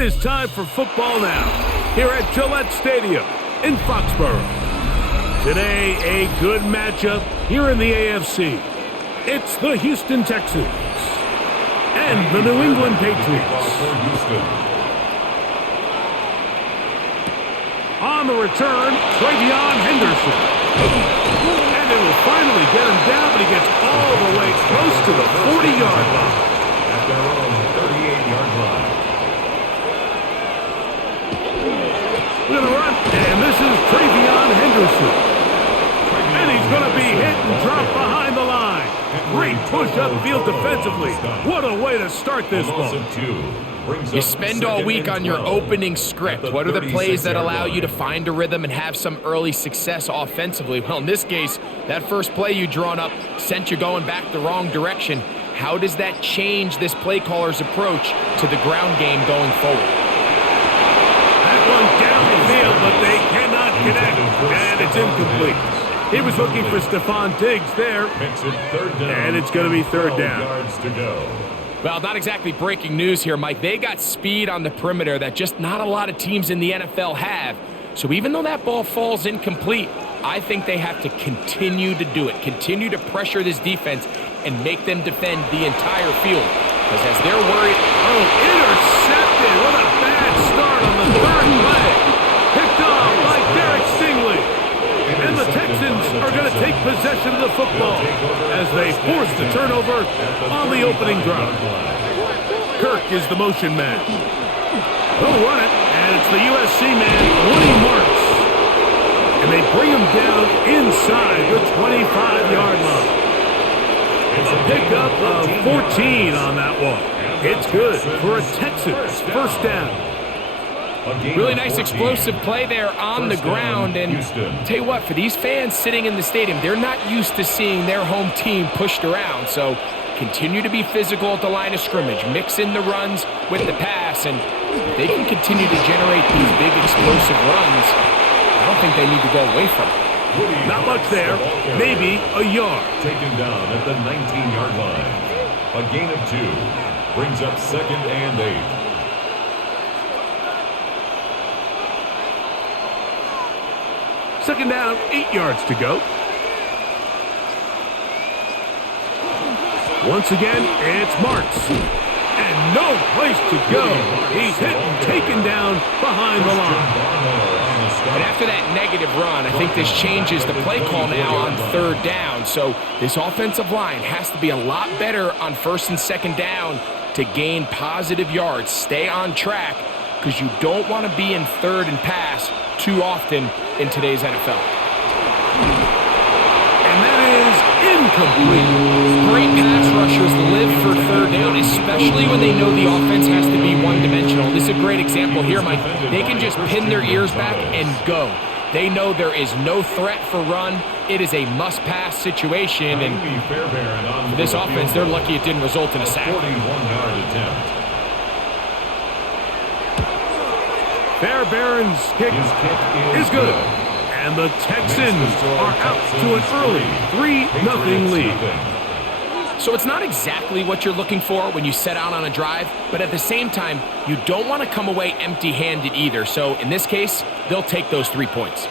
is time for football now, here at Gillette Stadium in Foxborough. Today, a good matchup here in the AFC. It's the Houston Texans and the New England Patriots. On the return, Henderson. And they will finally get him down, but he gets all the way close to the 40-yard line. At their own 38-yard line. We're going to run, and this is Henderson. And he's going to be hit and dropped behind the line. Great push upfield defensively. What a way to start this ball. You spend all week on your opening script. What are the plays that allow you to find a rhythm and have some early success offensively? Well, in this case, that first play you drawn up sent you going back the wrong direction. How does that change this play caller's approach to the ground game going forward? That one down the field, but they cannot connect, and it's incomplete. He was looking for Stephon Diggs there, and it's going to be third down. Well, not exactly breaking news here, Mike. They got speed on the perimeter that just not a lot of teams in the NFL have. So even though that ball falls incomplete, I think they have to continue to do it, continue to pressure this defense and make them defend the entire field. Because as they're worried... Oh, intercepted! What a bad start on the third play. Picked off by Derek Stingley. And the Texans are going to take possession of the football as they force the turnover on the opening drive. Kirk is the motion man. They'll run it, and it's the USC man, Woody Marks. And they bring him down inside the 25-yard line. A pickup of 14 on that one. It's good for a Texans first down. Really nice explosive play there on the ground. And tell you what, for these fans sitting in the stadium, they're not used to seeing their home team pushed around. So continue to be physical at the line of scrimmage. Mix in the runs with the pass. And if they can continue to generate these big explosive runs, I don't think they need to go away from it. Not much there. Maybe a yard. Taken down at the 19-yard line. A gain of 2. Brings up 2nd and 8. Second down, 8 yards to go. Once again, it's Marks. And no place to go. He's hit and taken down behind the line. And after that negative run, I think this changes the play call now on third down. So this offensive line has to be a lot better on first and second down to gain positive yards. Stay on track because you don't want to be in third and pass too often in today's NFL. And that is incomplete. Great pass rushers live for third down, especially when they know the offense has to be one-dimensional. This is a great example here, Mike. They can just pin their ears back and go. They know there is no threat for run. It is a must-pass situation, and for this offense, they're lucky it didn't result in a sack. 41-yard attempt. Fairbairn's kick is good. And the Texans are out to an early 3-0 lead. So it's not exactly what you're looking for when you set out on a drive, but at the same time, you don't want to come away empty-handed either. So in this case, they'll take those 3 points.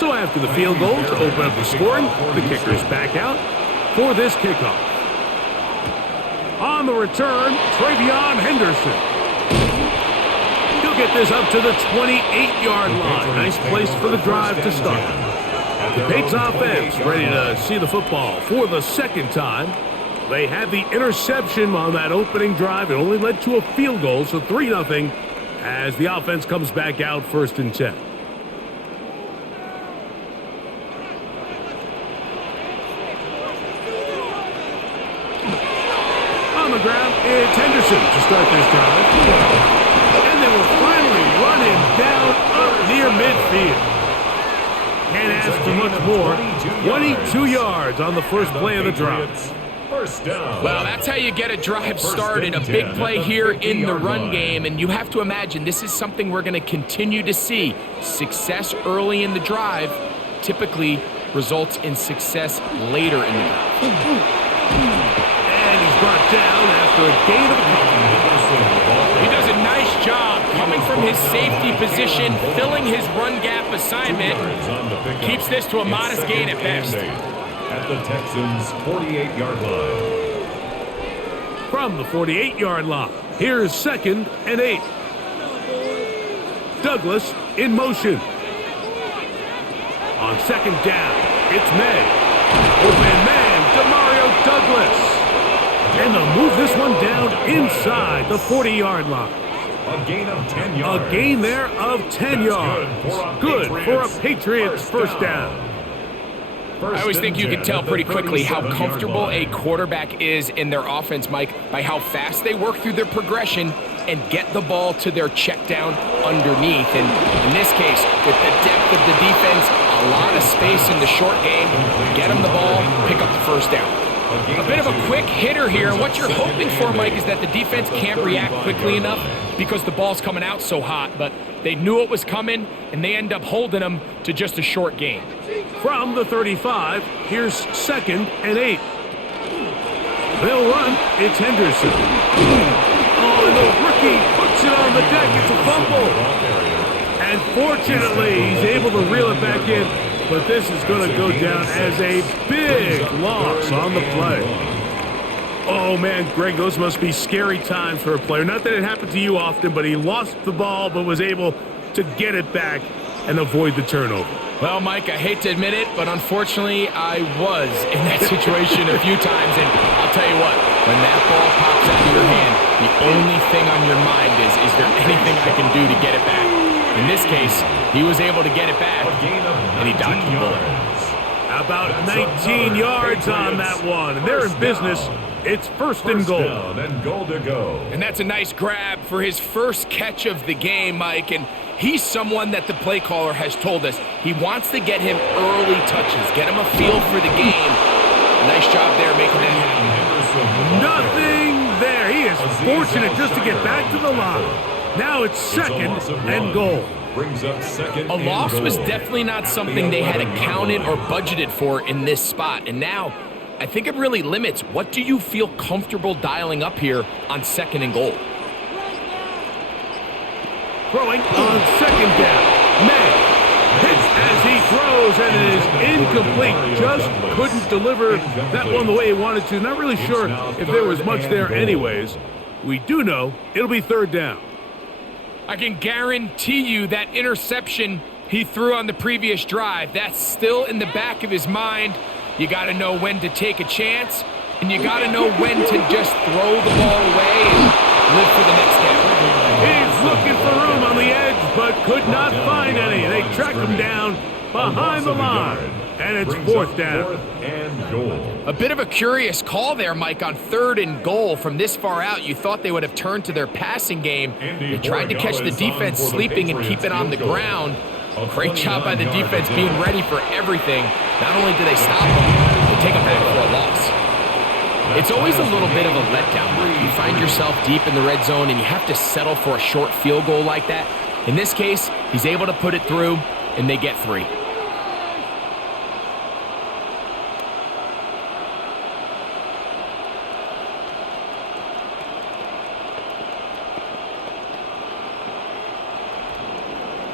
So after the field goal to open up the scoring, the kicker's back out for this kickoff. On the return, Henderson. He'll get this up to the 28-yard line. Nice place for the drive to start. The Patriots offense ready to see the football for the second time. They had the interception on that opening drive. It only led to a field goal, so 3-0 as the offense comes back out 1st and 10. On the ground, it's Henderson to start this drive. And they will finally run him down up near midfield. Can't ask for much more. 22 yards on the first play of the drive. First down. Well, that's how you get a drive started. A big play here in the run game. And you have to imagine this is something we're going to continue to see. Success early in the drive typically results in success later in the game. And he's brought down after a gain of a couple. He does a nice job coming from his safety position, filling his run gap assignment. Keeps this to a modest gain at best. At the Texans' 48-yard line. From the 48-yard line, here's 2nd and 8. Douglas in motion. On 2nd down, it's May. Open man, Demario Douglas. And they'll move this one down inside the 40-yard line. A gain of 10 yards. A gain there of 10 yards. Good for a Patriots first down. I always think you can tell pretty quickly how comfortable a quarterback is in their offense, Mike, by how fast they work through their progression and get the ball to their check down underneath. And in this case, with the depth of the defense, a lot of space in the short game, get them the ball, pick up the first down. A bit of a quick hitter here. What you're hoping for, Mike, is that the defense can't react quickly enough because the ball's coming out so hot. But they knew it was coming, and they end up holding them to just a short gain. From the 35, here's 2nd and 8. They'll run. It's Henderson. Oh, and the rookie puts it on the deck. It's a fumble. And fortunately, he's able to reel it back in. But this is going to go down as a big loss on the play. Oh, man, Greg, those must be scary times for a player. Not that it happened to you often, but he lost the ball but was able to get it back and avoid the turnover. Well, Mike, I hate to admit it, but unfortunately, I was in that situation a few times. And I'll tell you what, when that ball pops out of your hand, the only thing on your mind is there anything I can do to get it back? In this case, he was able to get it back, and he dodged the bullet. About 19 yards on that one, and they're in business. It's 1st and goal. And goal to go. And that's a nice grab for his first catch of the game, Mike. And he's someone that the play caller has told us he wants to get him early touches, get him a feel for the game. Nice job there making that happen. Nothing there. He is fortunate just to get back to the line. Now it's 2nd and goal. Brings up 2nd. A loss was definitely not something they had accounted or budgeted for in this spot. And now I think it really limits what do you feel comfortable dialing up here on 2nd and goal. Throwing on 2nd down. May hits as he throws, and it is incomplete. Just couldn't deliver that one the way he wanted to. Not really sure if there was much there anyways. We do know it'll be 3rd down. I can guarantee you that interception he threw on the previous drive, that's still in the back of his mind. You got to know when to take a chance, and you got to know when to just throw the ball away and live for the next down. He's looking for room on the edge, but could not find any. They track him down behind the line, and it's 4th down. And goal. A bit of a curious call there, Mike, on 3rd and goal. From this far out, you thought they would have turned to their passing game. They tried to catch the defense sleeping and keep it on the ground. Great job by the defense being ready for everything. Not only do they stop them, they take them back for a loss. It's always a little bit of a letdown. You find yourself deep in the red zone and you have to settle for a short field goal like that. In this case, he's able to put it through, and they get 3.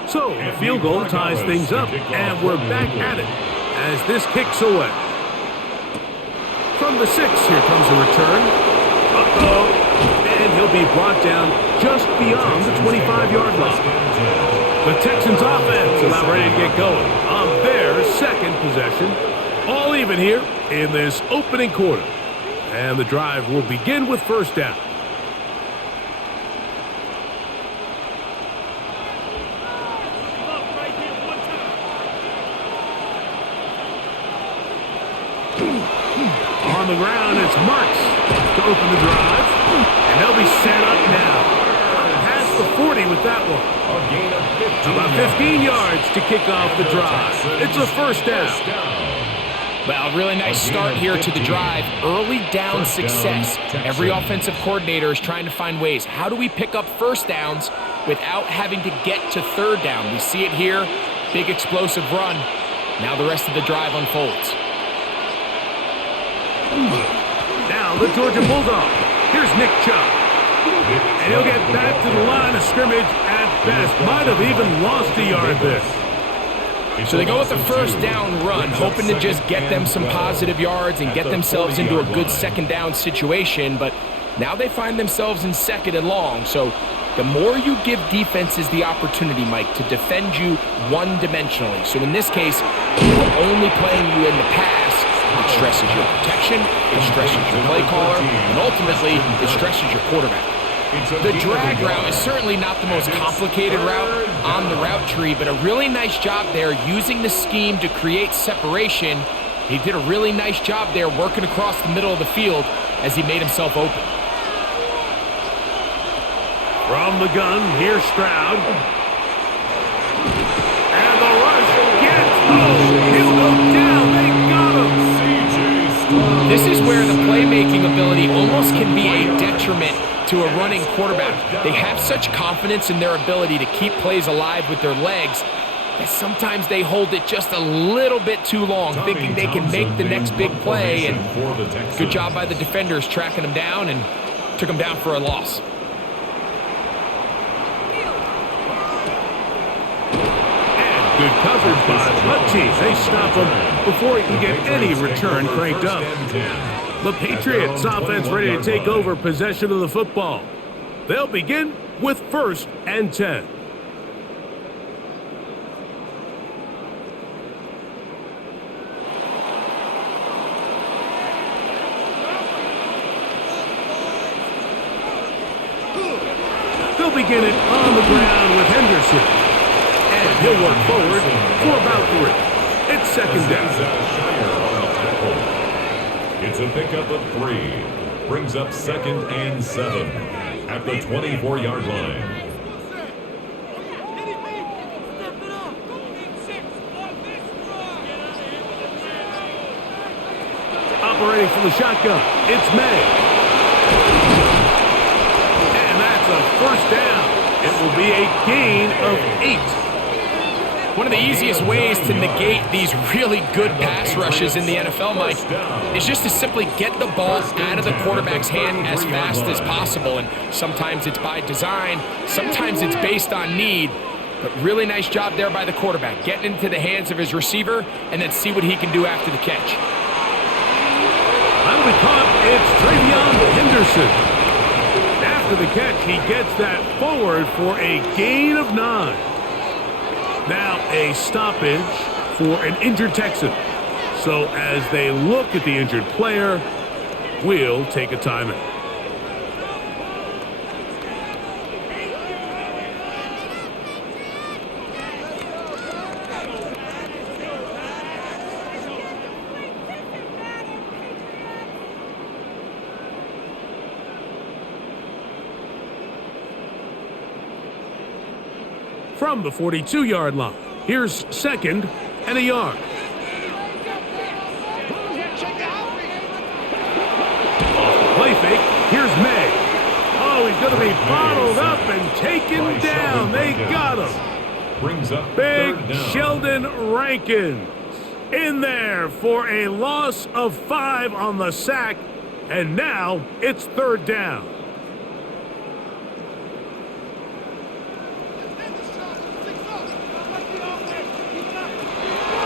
So the field goal ties things up, and we're back at it as this kicks away. From the 6, here comes a return. And he'll be brought down just beyond the 25-yard line. The Texans offense is about ready to get going on their 2nd possession. All even here in this opening quarter. And the drive will begin with 1st down. On the ground, it's Marks to open the drive. And they'll be set up now. Past the 40 with that one. A gain of 15 About 15 yards to kick off the drive. It's a 1st down. Well, really nice start here to the drive. Early down success. Every offensive coordinator is trying to find ways. How do we pick up 1st downs without having to get to 3rd down? We see it here. Big explosive run. Now the rest of the drive unfolds. Now the Georgia Bulldog. Here's Nick Chubb. And he'll get back to the line of scrimmage at best. Might have even lost a yard there. So they go with the first down run, hoping to just get them some positive yards and get themselves into a good second down situation. But now they find themselves in second and long. So the more you give defenses the opportunity, Mike, to defend you one-dimensionally. So in this case, we're only playing you in the pass. It stresses your protection, it stresses your play caller, and ultimately, it stresses your quarterback. The drag route is certainly not the most complicated route on the route tree, but a really nice job there using the scheme to create separation. He did a really nice job there working across the middle of the field as he made himself open. From the gun, here's Stroud. And the rush gets he'll go down. They got him. This is where the playmaking ability almost can be a detriment to a running quarterback. They have such confidence in their ability to keep plays alive with their legs that sometimes they hold it just a little bit too long, thinking they can make the next big play. And good job by the defenders tracking him down and took him down for a loss. And good coverage by Hutchins. They stop him before he can get any return cranked up. The Patriots offense ready to take over possession of the football. They'll begin with 1st and 10. They'll begin it on the ground with Henderson. And he'll work forward for about 3. It's 2nd down. It's a pickup of 3. Brings up 2nd and 7 at the 24-yard line. Operating from the shotgun, it's May. And that's a 1st down. It will be a gain of 8. One of the easiest ways to negate these really good pass rushes in the NFL, Mike, is just to simply get the ball out of the quarterback's hand as fast as possible. And sometimes it's by design, sometimes it's based on need. But really nice job there by the quarterback, getting into the hands of his receiver and then see what he can do after the catch. That'll be caught. It's Travion Henderson. After the catch, he gets that forward for a gain of 9. Now a stoppage for an injured Texan. So as they look at the injured player, we'll take a timeout. From the 42-yard line, here's 2nd and a yard. Off the play fake, here's May. Oh, he's going to be bottled up and taken down. They got him. Brings up Big 3rd down. Sheldon Rankins in there for a loss of 5 on the sack, and now it's 3rd down.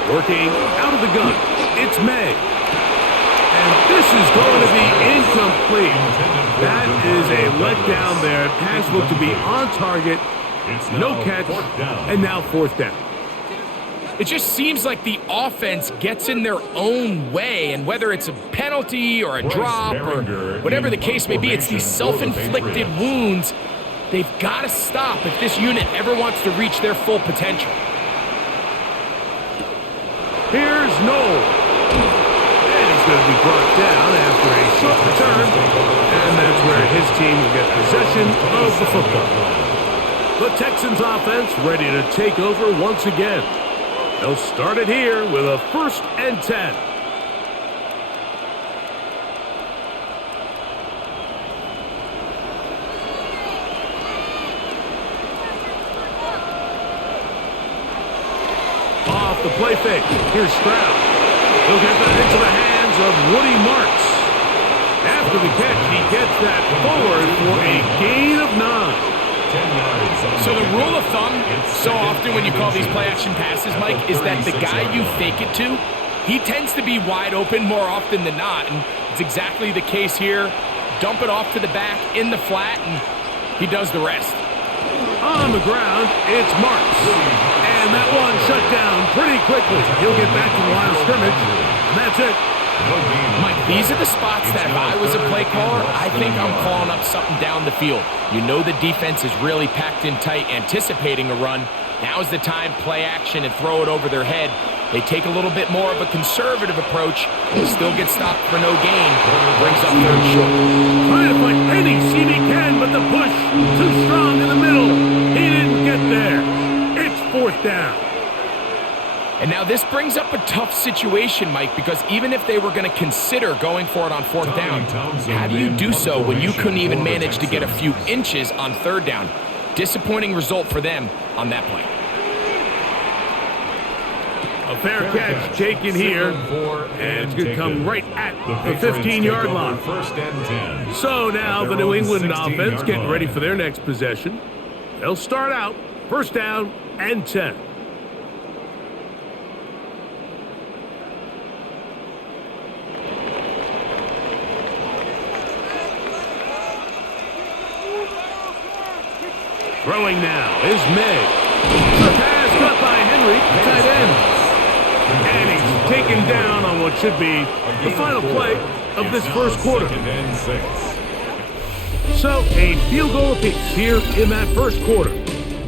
Working out of the gun, it's May. And this is going to be incomplete. That is a letdown there. Pass looked to be on target. No catch, and now 4th down. It just seems like the offense gets in their own way, and whether it's a penalty or a drop or whatever the case may be, it's these self-inflicted wounds. They've got to stop if this unit ever wants to reach their full potential. Here's Noel. And he's going to be brought down after a short return. And that's where his team will get possession of the football. The Texans offense ready to take over once again. They'll start it here with a 1st and 10. Off the play fake. Here's Stroud. He'll get that into the hands of Woody Marks. After the catch, he gets that forward for a gain of 9. So the rule of thumb, so often when you call these play-action passes, Mike, is that the guy you fake it to, he tends to be wide open more often than not, and it's exactly the case here. Dump it off to the back in the flat, and he does the rest. On the ground, it's Marks. And that one shut down pretty quickly. He'll get back to the line of scrimmage, and that's it. Mike, these are the spots that if I was a play caller, I think I'm calling up something down the field. You know the defense is really packed in tight, anticipating a run. Now's the time, play action and throw it over their head. They take a little bit more of a conservative approach, still get stopped for no gain, brings up third short. Trying to find any seam he can, but the push too strong in the middle. He didn't get there. It's fourth down. And now this brings up a tough situation, Mike, because even if they were going to consider going for it on fourth down, how do you do so when you couldn't even manage to get a few inches on third down? Disappointing result for them on that play. A fair catch taken here, and it's going to come right at the 15-yard line. So now the New England offense getting ready for their next possession. They'll start out first down and 10. Throwing now is May. The pass caught by Henry, tight end. And he's taken down on what should be the final play of this first quarter. So a field goal apiece here in that first quarter.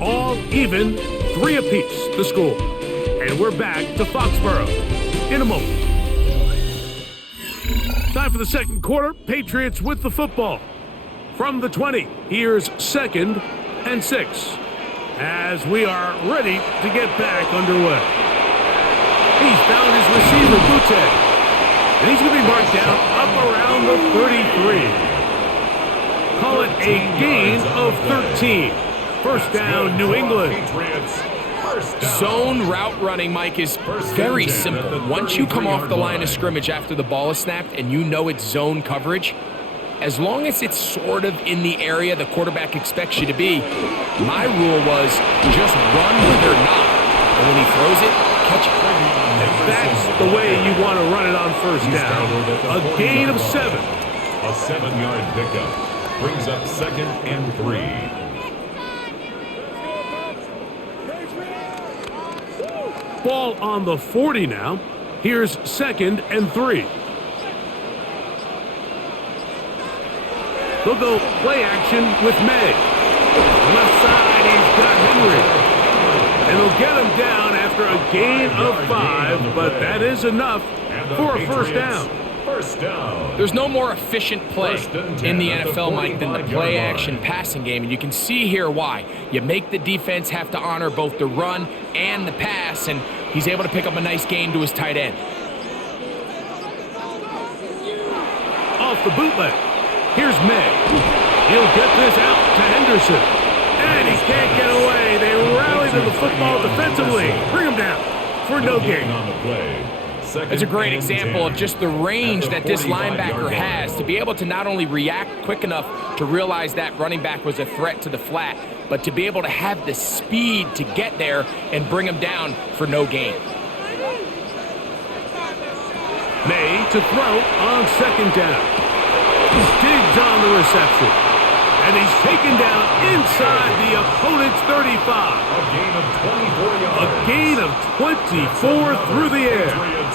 All even, 3 apiece the score. And we're back to Foxborough in a moment. Time for the second quarter. Patriots with the football. From the 20, here's 2nd and 6 as we are ready to get back underway. He's found his receiver, Butte, and he's going to be marked down up around the 33. Call it a gain of 13. First down, New England. Zone route running, Mike, is very simple. Once you come off the line of scrimmage after the ball is snapped and you know it's zone coverage, as long as it's sort of in the area the quarterback expects you to be, my rule was just run when they're not. And when he throws it, catch it. And that's the way you want to run it on first down. A gain of 7. A 7-yard pickup brings up 2nd and 3. Ball on the 40 now. Here's 2nd and 3. They'll go play action with May. Left side, he's got Henry. And they'll get him down after a gain of 5, but that is enough for a first down. There's no more efficient play in the NFL, Mike, than the play-action passing game, and you can see here why. You make the defense have to honor both the run and the pass, and he's able to pick up a nice gain to his tight end. Off the bootleg. Here's May. He'll get this out to Henderson. And he can't get away. They rally to the football defensively. Bring him down for no gain. It's a great example of just the range that this linebacker has to be able to not only react quick enough to realize that running back was a threat to the flat, but to be able to have the speed to get there and bring him down for no gain. May to throw on 2nd down. Digs on the reception. And he's taken down inside the opponent's 35. A gain of 24 through the air.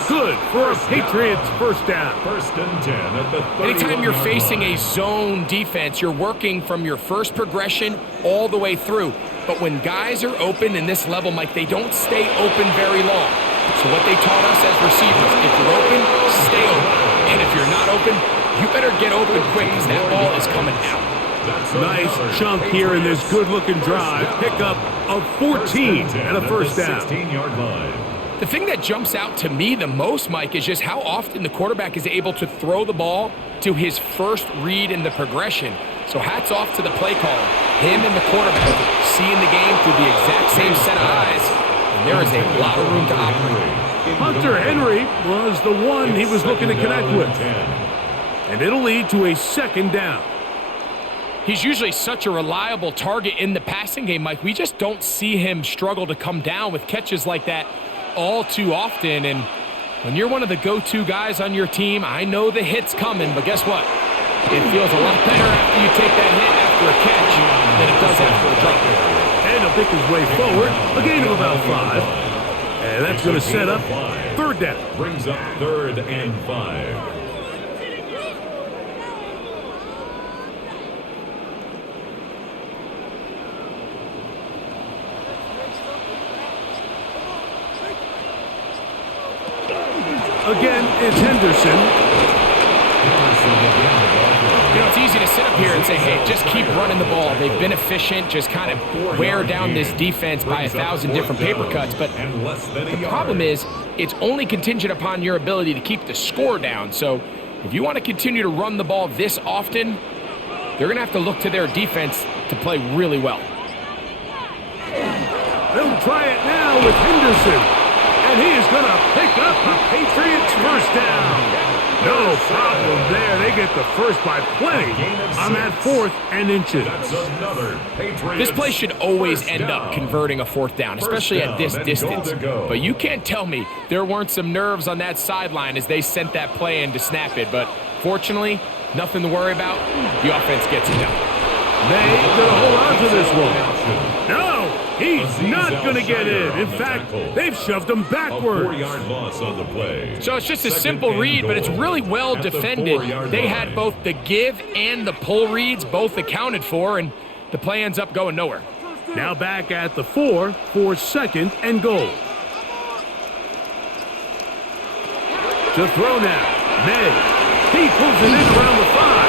Good for a Patriots first down. Anytime you're facing a zone defense, you're working from your first progression all the way through. But when guys are open in this level, Mike, they don't stay open very long. So what they taught us as receivers, if you're open, stay open. And if you're not open, you better get open quick because that ball is coming out. Nice chunk here in this good-looking drive. Pickup of 14 and a first down. The thing that jumps out to me the most, Mike, is just how often the quarterback is able to throw the ball to his first read in the progression. So hats off to the play caller. Him and the quarterback seeing the game through the exact same set of eyes. And and there is a lot of room to operate. Hunter Henry was the one he was looking to connect with. And it'll lead to a second down. He's usually such a reliable target in the passing game, Mike. We just don't see him struggle to come down with catches like that all too often. And when you're one of the go-to guys on your team, I know the hit's coming, but guess what? It feels a lot better after you take that hit after a catch than it does after a drop. And he'll pick his way forward, a gain of about 5. And that's going to set up third down. Brings up 3rd and 5. Again, it's Henderson. You know, it's easy to sit up here and say, hey, just keep running the ball. They've been efficient, just kind of wear down this defense by 1,000 different paper cuts. But the problem is, it's only contingent upon your ability to keep the score down. So if you want to continue to run the ball this often, they're going to have to look to their defense to play really well. They'll try it now with Henderson. And he is going to pick up a Patriots first down. No problem there. They get the first by plenty on that 4th and inches. This play should always end up converting a 4th down, especially at this distance. But you can't tell me there weren't some nerves on that sideline as they sent that play in to snap it. But fortunately, nothing to worry about. The offense gets it done. They going to hold on to this one. No! He's not going to get in. In fact, they've shoved him backwards. A 4-yard loss on the play. So it's just a simple read, but it's really well defended. They had both the give and the pull reads both accounted for, and the play ends up going nowhere. Now back at the 4 for 2nd and goal. To throw now. May. He pulls it in around the 5.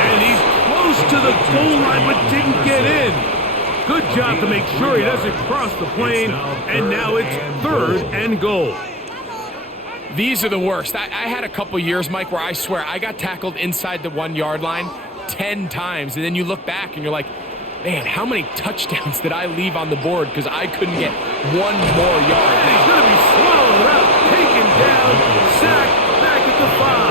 And he's close to the goal line but didn't get in. Good job to make sure he doesn't cross the plane, and now it's 3rd and goal. These are the worst. I had a couple years, Mike, where I swear I got tackled inside the 1-yard line 10 times, and then you look back and you're like, man, how many touchdowns did I leave on the board because I couldn't get one more yard? And he's going to be swallowed up, taken down, sacked, back at the 5.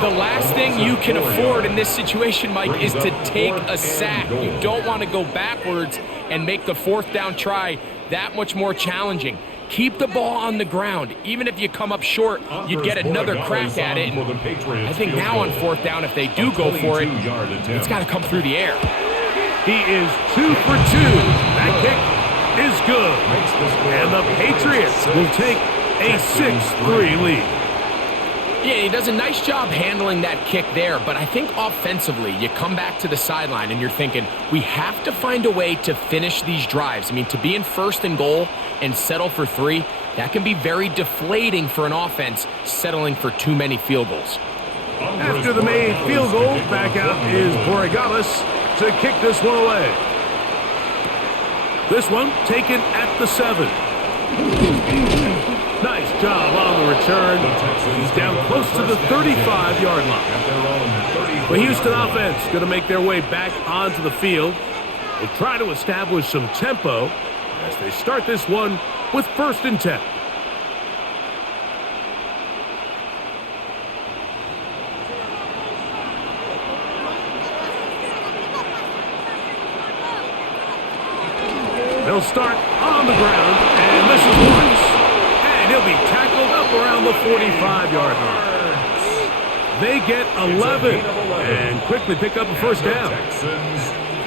The last thing you can afford in this situation, Mike, is to take a sack. You don't want to go backwards and make the 4th down try that much more challenging. Keep the ball on the ground. Even if you come up short, you'd get another crack at it. And I think now on 4th down, if they do go for it, it's got to come through the air. He is 2 for 2. That kick is good. And the Patriots will take a 6-3 lead. Yeah, he does a nice job handling that kick there, but I think offensively, you come back to the sideline and you're thinking, we have to find a way to finish these drives. I mean, to be in 1st and goal and settle for 3, that can be very deflating for an offense settling for too many field goals. After the made field goal, back out is Borregalis to kick this one away. This one taken at the 7. Nice job on the return. He's down close to the 35-yard line. The Houston offense going to make their way back onto the field. They'll try to establish some tempo as they start this one with 1st and 10. They'll start on the ground, and this is Lawrence. And he'll be tackled up around the 45-yard line. They get 11 and quickly pick up a 1st down.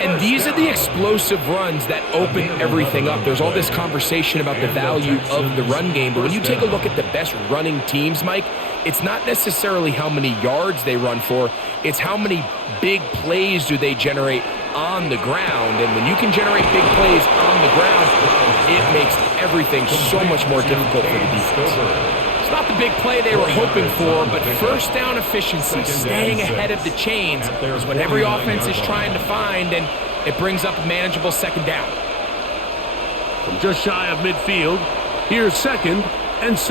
And these are the explosive runs that open everything up. There's all this conversation about the value of the run game, but when you take a look at the best running teams, Mike, it's not necessarily how many yards they run for, it's how many big plays do they generate on the ground. And when you can generate big plays on the ground, it makes everything so much more difficult for the defense. It's not the big play they were hoping for, but 1st down efficiency, staying ahead of the chains, is what every offense is trying to find, and it brings up a manageable 2nd down. From just shy of midfield, here's 2nd and 6.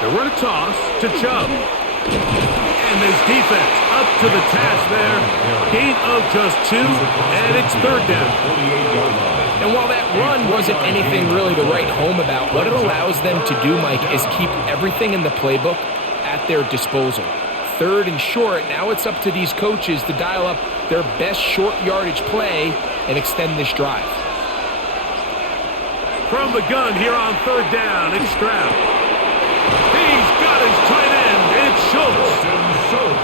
They run a toss to Chubb. And this defense, a up to the task there. Gain of just 2, and it's third down. And while that run wasn't anything really to write home about, what it allows them to do, Mike, is keep everything in the playbook at their disposal. Third and short, now it's up to these coaches to dial up their best short yardage play and extend this drive. From the gun here on third down, it's Stroud. He's got his tight end. It's Schultz.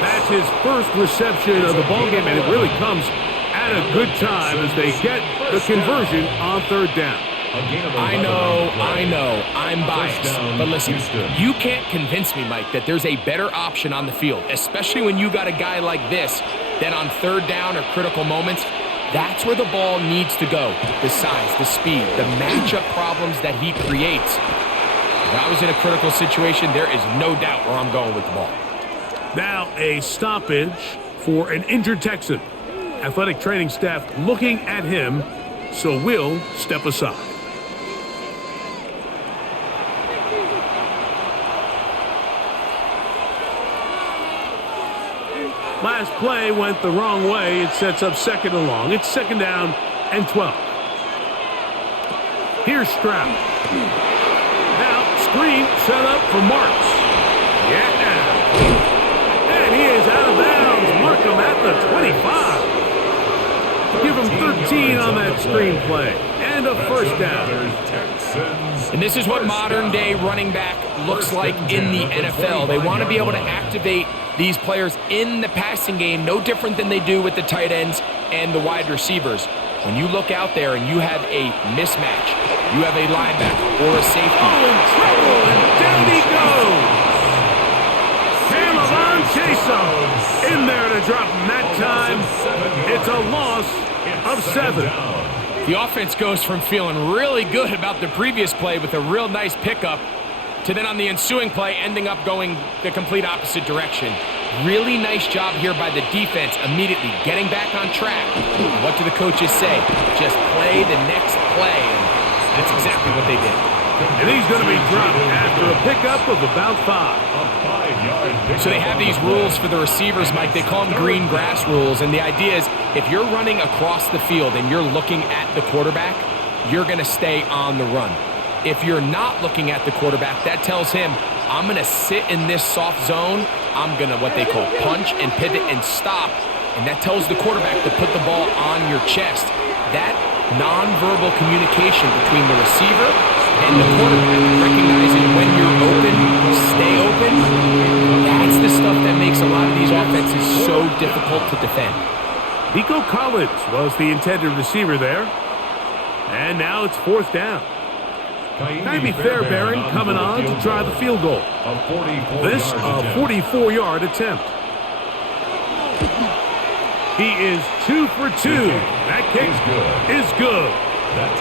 That's his first reception of the ballgame, and it really comes at a good time as they get the conversion on third down. I know, I'm biased. But listen, you can't convince me, Mike, that there's a better option on the field, especially when you got a guy like this that on third down or critical moments, that's where the ball needs to go. The size, the speed, the matchup problems that he creates. If I was in a critical situation, there is no doubt where I'm going with the ball. Now a stoppage for an injured Texan. Athletic training staff looking at him, so we'll step aside. Last play went the wrong way. It sets up second and long. It's second down and 12. Here's Stroud. Now, screen set up for Marks. Yeah. And he is out of bounds. Markham at the 25. Give him 13 on that screen play. And a first down. And this is what modern-day running back looks like in the NFL. They want to be able to activate these players in the passing game, no different than they do with the tight ends and the wide receivers. When you look out there and you have a mismatch, you have a linebacker or a safety. Oh, in trouble, and down he goes. Cameron Chaso in there to drop him that time. It's a loss of 7. The offense goes from feeling really good about the previous play with a real nice pickup to then on the ensuing play ending up going the complete opposite direction. Really nice job here by the defense immediately getting back on track. What do the coaches say? Just play the next play. And that's exactly what they did. And he's going to be dropped after a pickup of about 5. So they have these rules for the receivers, Mike. They call them green grass rules. And the idea is if you're running across the field and you're looking at the quarterback, you're going to stay on the run. If you're not looking at the quarterback, that tells him, I'm going to sit in this soft zone. I'm going to what they call punch and pivot and stop. And that tells the quarterback to put the ball on your chest. That nonverbal communication between the receiver and the quarterback, recognizing when you're open, stay open, that's the stuff that makes a lot of these offenses so difficult to defend. Nico Collins was the intended receiver there. And now it's fourth down. Kaimi Fairbairn coming on to try the field goal. This a 44-yard attempt. He is 2 for 2. That kick is good.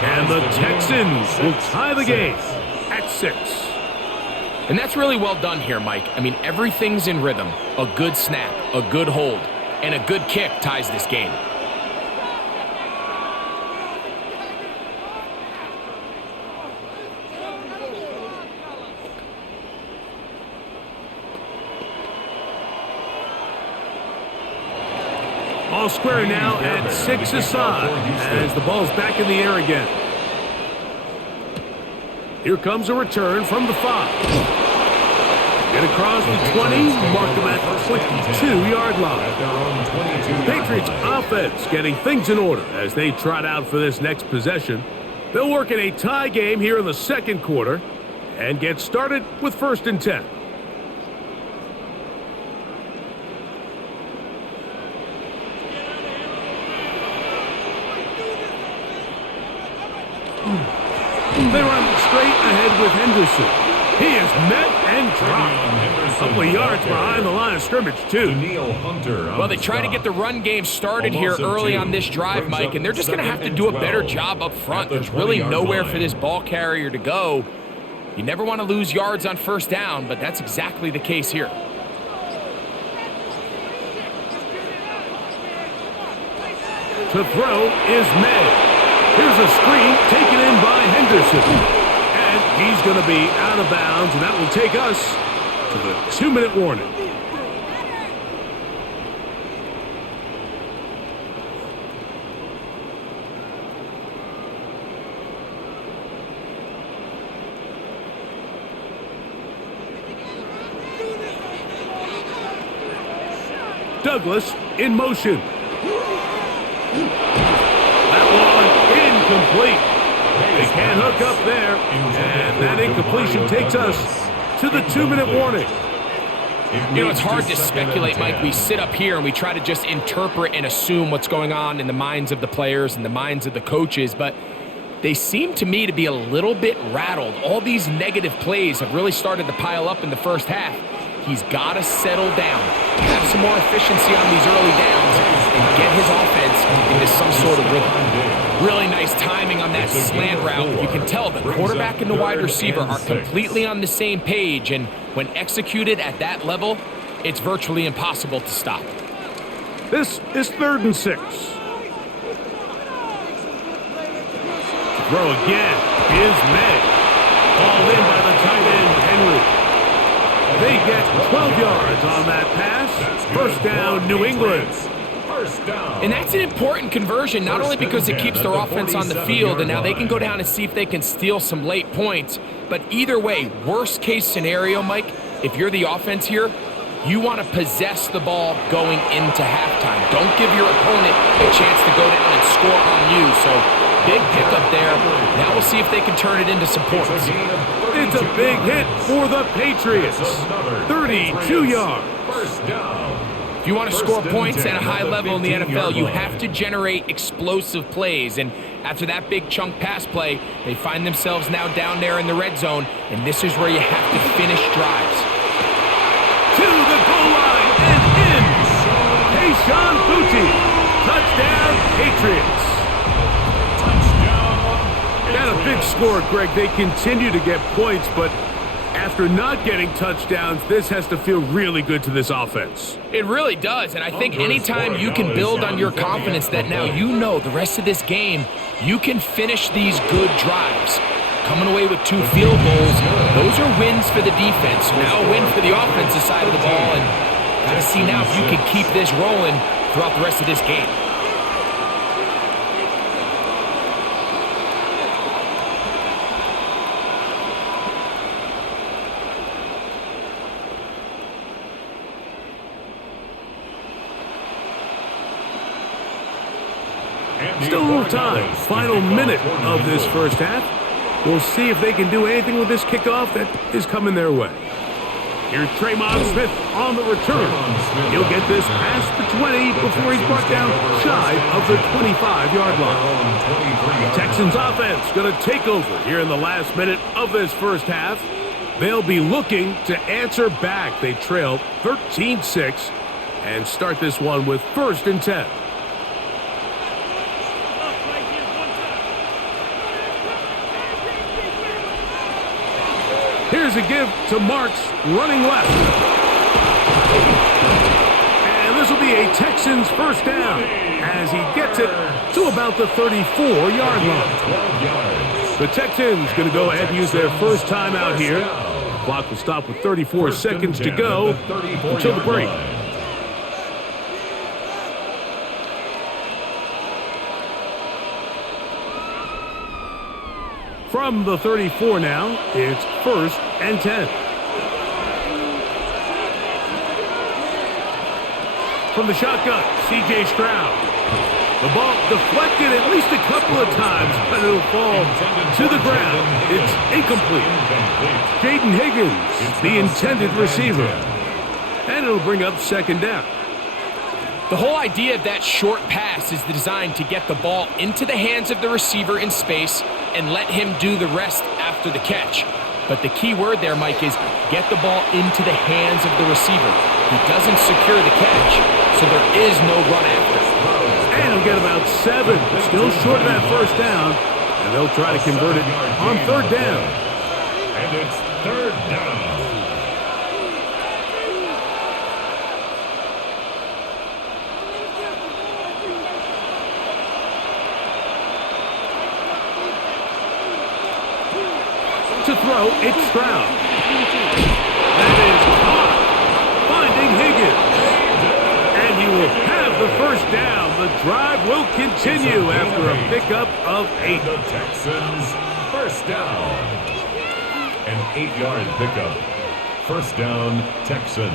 And the Texans will tie the game at 6. And that's really well done here, Mike. I mean, everything's in rhythm. A good snap, a good hold, and a good kick ties this game. All square now at 6 aside as the ball's back in the air again. Here comes a return from the 5. Get across the 20, mark them at the 22-yard line. Patriots offense getting things in order as they trot out for this next possession. They'll work in a tie game here in the second quarter and get started with 1st and 10. They run straight ahead with Henderson. He is met and dropped. A couple of yards behind the line of scrimmage, too. Well, they try to get the run game started here early on this drive, Mike, and they're just going to have to do a better job up front. There's really nowhere for this ball carrier to go. You never want to lose yards on 1st down, but that's exactly the case here. To throw is May. Here's a screen taken in by Henderson. And he's going to be out of bounds, and that will take us to the 2-minute warning. Douglas in motion. That one incomplete. They can't hook up there, and that incompletion takes us to the 2-minute warning. You know, it's hard to speculate, Mike. We sit up here and we try to just interpret and assume what's going on in the minds of the players and the minds of the coaches, but they seem to me to be a little bit rattled. All these negative plays have really started to pile up in the first half. He's got to settle down, have some more efficiency on these early downs, and get his offense into some sort of rhythm. Really nice timing on that slant route. You can tell the quarterback and the wide receiver are completely on the same page, and when executed at that level, it's virtually impossible to stop. This is 3rd and 6. Throw again is May. Called in by the tight end, Henry. They get 12 yards on that pass. First down, New England. And that's an important conversion, not only because it keeps their offense on the field, and now they can go down and see if they can steal some late points, but either way, worst case scenario, Mike, if you're the offense here, you want to possess the ball going into halftime. Don't give your opponent a chance to go down and score on you. So big pickup there. Now we'll see if they can turn it into some points. It's a big hit for the Patriots. 32 yards. If you want to score points at a high level in the NFL, you have to generate explosive plays. And after that big chunk pass play, they find themselves now down there in the red zone, and this is where you have to finish drives. To the goal line and in. Tayshaun Boutte. Touchdown, Patriots. Got a big score, Greg. They continue to get points, but after not getting touchdowns, this has to feel really good to this offense. It really does, and I think anytime you can build on your confidence that now you know the rest of this game, you can finish these good drives. Coming away with 2 field goals, those are wins for the defense. Now a win for the offensive side of the ball, and got to see now if you can keep this rolling throughout the rest of this game. Still a little time. Final minute of this first half. We'll see if they can do anything with this kickoff that is coming their way. Here's Tremon Smith on the return. He'll get this past the 20 before he's brought down shy of the 25-yard line. Texans offense going to take over here in the last minute of this first half. They'll be looking to answer back. They trail 13-6 and start this one with 1st and 10. Here's a give to Marks, running left. And this will be a Texans first down as he gets it to about the 34-yard line. The Texans going to go ahead and use their first timeout here. Clock will stop with 34 seconds to go until the break. From the 34 now, it's 1st and 10. From the shotgun, C.J. Stroud. The ball deflected at least a couple of times, but it'll fall to the ground. It's incomplete. Jaden Higgins, the intended receiver. And it'll bring up 2nd down. The whole idea of that short pass is designed to get the ball into the hands of the receiver in space and let him do the rest after the catch. But the key word there, Mike, is get the ball into the hands of the receiver. He doesn't secure the catch, so there is no run after. And he'll get about 7. Still short of that first down. And they'll try to convert it on 3rd down. And it's 3rd down. To throw, it's Stroud. That is caught, finding Higgins. And he will have the first down. The drive will continue after a pickup of 8. The Texans first down. An 8-yard pickup. First down, Texans.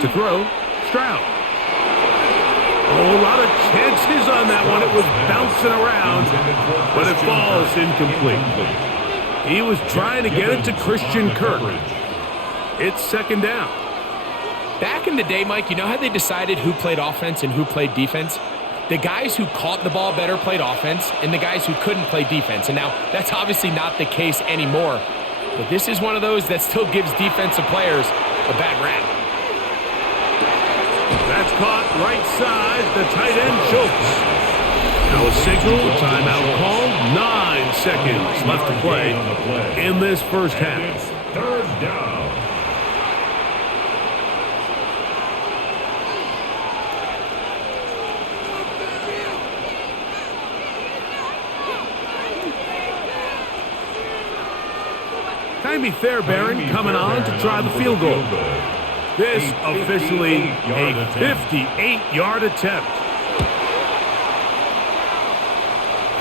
To throw, Stroud. Oh, a lot of chances on that one. It was bouncing around, but it falls incomplete. He was trying to get it to Christian Kirk. It's second down. Back in the day, Mike, you know how they decided who played offense and who played defense? The guys who caught the ball better played offense, and the guys who couldn't play defense. And now, that's obviously not the case anymore. But this is one of those that still gives defensive players a bad rap. That's caught right side, the tight end Schultz. Now a signal, timeout call, 9 seconds left to play in this first half. It's third down. Jaime Fairbairn coming on to try the field goal. This officially a 58-yard attempt.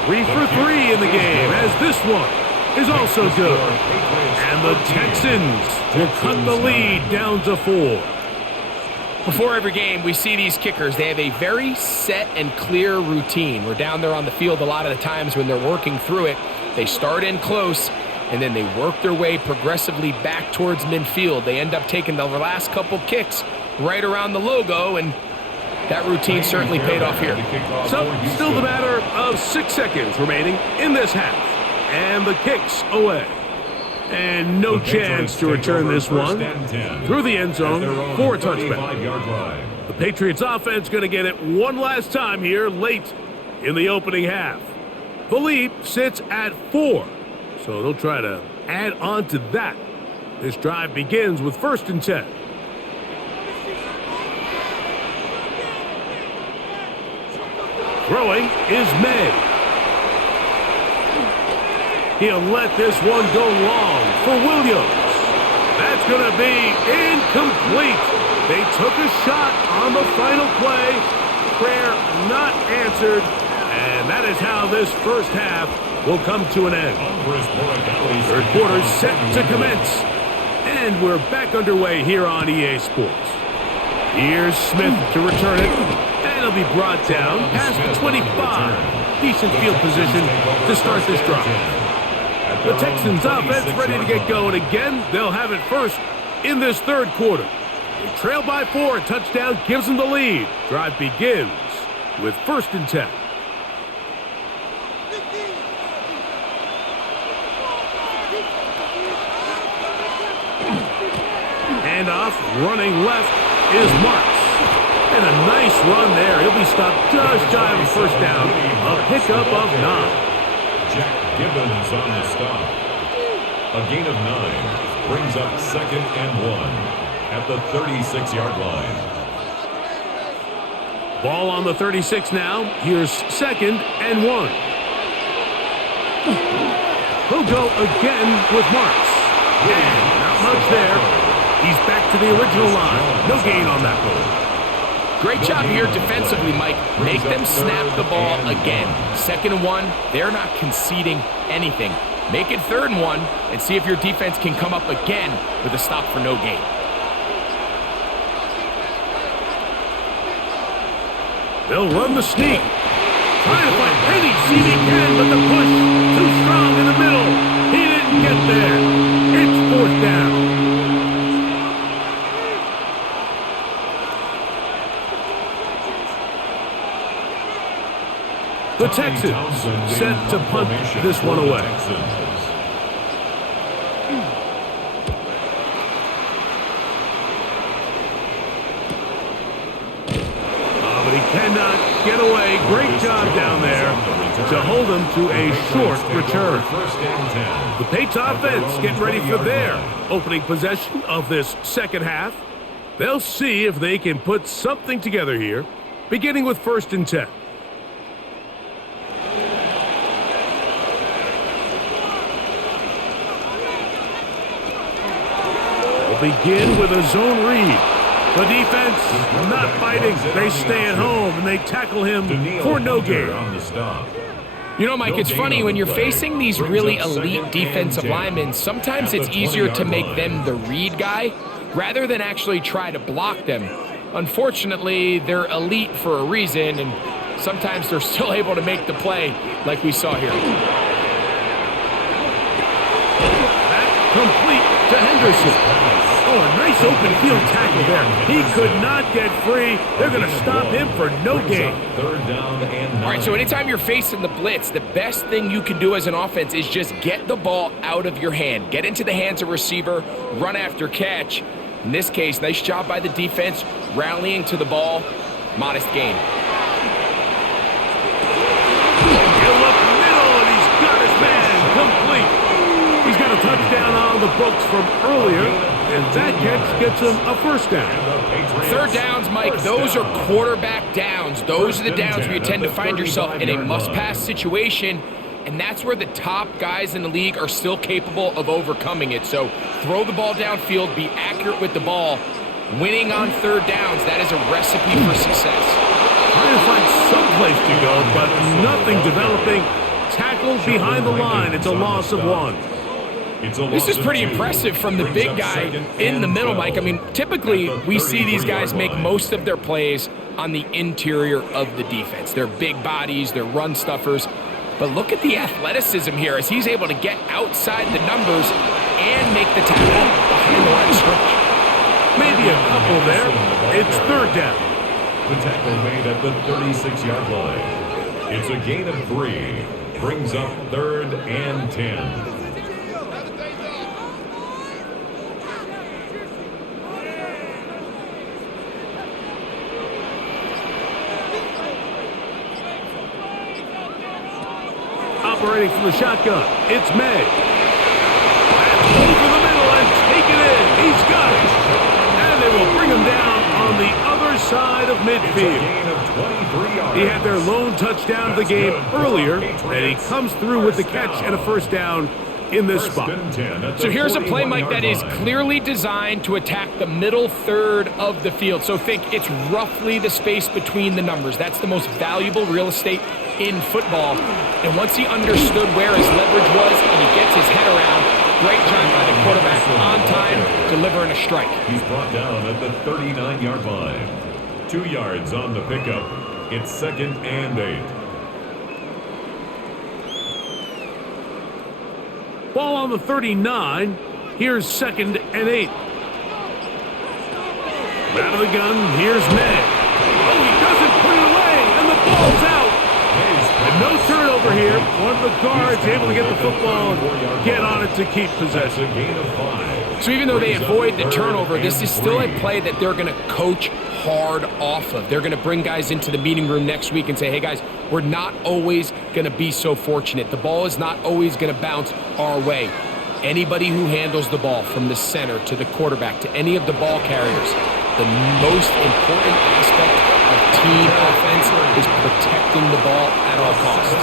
3 for 3 in the game, as this one is also good. And the Texans will cut the lead down to 4. Before every game, we see these kickers. They have a very set and clear routine. We're down there on the field a lot of the times when they're working through it. They start in close, and then they work their way progressively back towards midfield. They end up taking the last couple kicks right around the logo, and that routine certainly paid off here. So, still the matter of 6 seconds remaining in this half. And the kick's away. And no chance to return this one through the end zone for a touchback. The Patriots offense going to get it one last time here late in the opening half. The lead sits at 4. So they'll try to add on to that. This drive begins with 1st and 10. Throwing is May. He'll let this one go long for Williams. That's going to be incomplete. They took a shot on the final play. Prayer not answered. And that is how this first half will come to an end. Third quarter set to commence. And we're back underway here on EA Sports. Here's Smith to return it. And it'll be brought down past the 25. Decent field position to start this drive. The Texans offense ready to get going again. They'll have it first in this third quarter. They trail by 4. A touchdown gives them the lead. Drive begins with 1st and 10. Handoff, running left is Marks. And a nice run there. He'll be stopped just shy of a first down. A pickup of 9. Jack Gibbons on the stop. A gain of 9 brings up 2nd and 1 at the 36-yard line. Ball on the 36 now. Here's 2nd and 1. He'll go again with Marks. And not much there. He's back to the original line. No gain on that one. Great job here defensively, Mike. Make them snap the ball again. 2nd and 1, they're not conceding anything. Make it 3rd and 1 and see if your defense can come up again with a stop for no gain. They'll run the sneak. Trying to find any seam he can, but the push too strong in the middle. He didn't get there. It's 4th down. The Texans set to punt this one away. Oh, but he cannot get away. Great job down there to hold him to a short return. The Patriots offense getting ready for their opening possession of this second half. They'll see if they can put something together here, beginning with 1st and 10. Begin with a zone read. The defense not biting. They stay at home and they tackle him for no gain. You know, Mike, it's funny when you're facing these really elite defensive linemen, sometimes it's easier to make them the read guy rather than actually try to block them. Unfortunately, they're elite for a reason, and sometimes they're still able to make the play like we saw here. That complete to Henderson. Oh, a nice open field tackle there. He could not get free. They're going to stop him for no gain. Third down and 9. All right, so anytime you're facing the blitz, the best thing you can do as an offense is just get the ball out of your hand. Get into the hands of receiver, run after catch. In this case, nice job by the defense, rallying to the ball. Modest gain. He'll look middle, and he's got his man complete. He's got a touchdown on the books from earlier, and that catch gets him a first down. Third downs, Mike, those are quarterback downs. Those are the downs where you tend to find yourself in a must-pass situation, and that's where the top guys in the league are still capable of overcoming it. So throw the ball downfield, be accurate with the ball. Winning on third downs, that is a recipe for success. Trying to find some place to go, but nothing developing. Tackled behind the line. It's a loss of 1. This is pretty impressive from the big guy in the middle, Mike. I mean, typically we see these guys make most of their plays on the interior of the defense. They're big bodies, they're run stuffers. But look at the athleticism here as he's able to get outside the numbers and make the tackle behind the line of scrimmage. Maybe a couple there. It's third down. The tackle made at the 36-yard line. It's a gain of 3. Brings up third and 10. Operating from the shotgun, it's May. That's over the middle and take it in. He's got it. And they will bring him down on the other side of midfield. He had their lone touchdown of the game earlier, and he comes through with the catch and a first down in this spot. So here's a play, Mike, that is clearly designed to attack the middle third of the field. So think it's roughly the space between the numbers. That's the most valuable real estate in football. And once he understood where his leverage was and he gets his head around, great job by the quarterback on time, delivering a strike. He's brought down at the 39-yard line. 2 yards on the pickup. It's second and 8. Ball on the 39. Here's second and 8. Out of the gun, here's May. Oh, he doesn't put it away, and the ball's out. And no turnover here. One of the guards able to get the football and get on it to keep possession. So even though they avoid the turnover, this is still a play that they're going to coach hard off of. They're going to bring guys into the meeting room next week and say, hey, guys, we're not always going to be so fortunate. The ball is not always going to bounce our way. Anybody who handles the ball from the center to the quarterback to any of the ball carriers, the most important aspect of team offense is protecting the ball at all costs.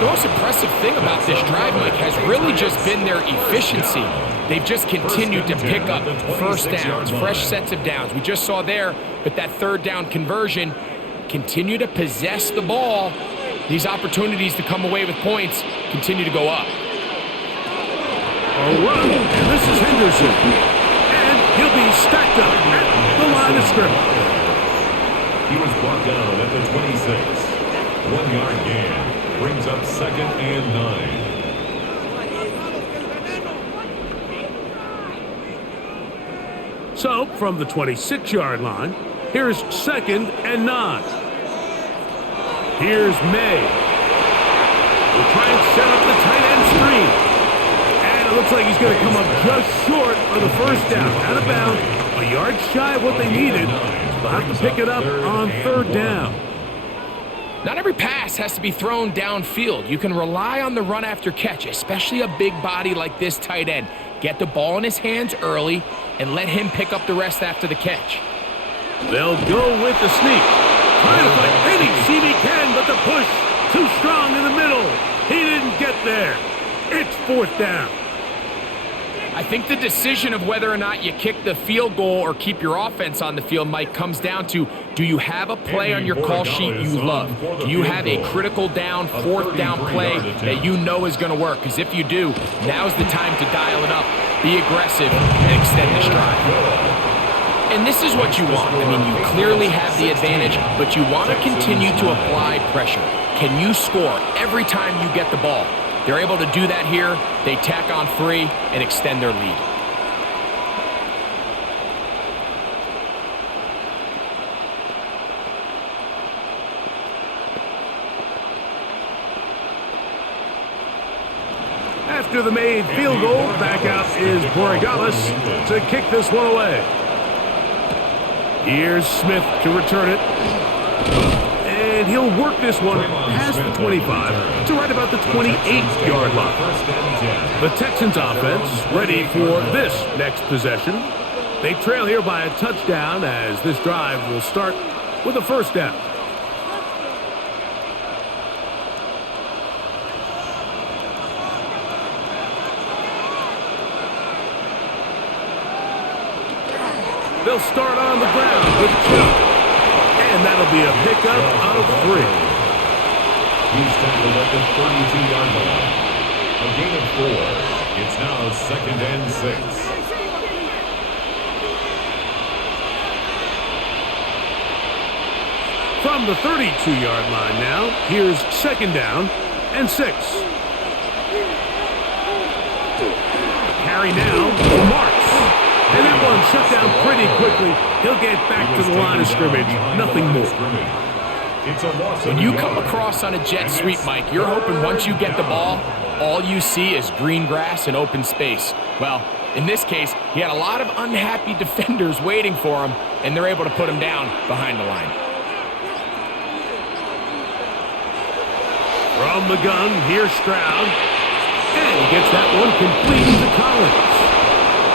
The most impressive thing about this drive, Mike, has really just been their efficiency. They've just continued to pick up first downs, fresh sets of downs. We just saw there with that third down conversion, continue to possess the ball. These opportunities to come away with points continue to go up. A run, and this is Henderson. And he'll be stacked up at the line of scrimmage. He was brought down at the 26. 1 yard gain. Brings up second and 9. So, from the 26-yard line, here's second and 9. Here's May. We'll try and set up the tight end screen. And it looks like he's going to come up just short of the first down. Out of bounds, a yard shy of what they needed. They'll have to pick it up on third down. Not every pass has to be thrown downfield. You can rely on the run after catch, especially a big body like this tight end. Get the ball in his hands early and let him pick up the rest after the catch. They'll go with the sneak. Trying to find any seam he can, but the push too strong in the middle. He didn't get there. It's fourth down. I think the decision of whether or not you kick the field goal or keep your offense on the field, Mike, comes down to, do you have a play on your call sheet you love? Do you have a critical down, fourth down play that you know is going to work? Because if you do, now's the time to dial it up be aggressive, and extend this drive. And this is what you want. I mean, you clearly have the advantage, but you want to continue to apply pressure. Can you score every time you get the ball? They're able to do that here. They tack on 3 and extend their lead. After the made field goal, back out is Borregales to kick this one away. Here's Smith to return it. And he'll work this one past the 25 to right about the 28-yard line. The Texans offense ready for this next possession. They trail here by a touchdown as this drive will start with a first down. They'll start on the ground with 2. And that'll be a pickup of 3. He's tackled at the 32-yard line. A gain of 4. It's now 2nd and 6. From the 32-yard line now, here's 2nd down and 6. Carry now for Marks. And that one shut down pretty quickly. He'll get back to the line of scrimmage. Nothing more. When you come across on a jet sweep, Mike, you're hoping once you get the ball, all you see is green grass and open space. Well, in this case, he had a lot of unhappy defenders waiting for him, and they're able to put him down behind the line. From the gun, here's Stroud. And he gets that one complete to Collins.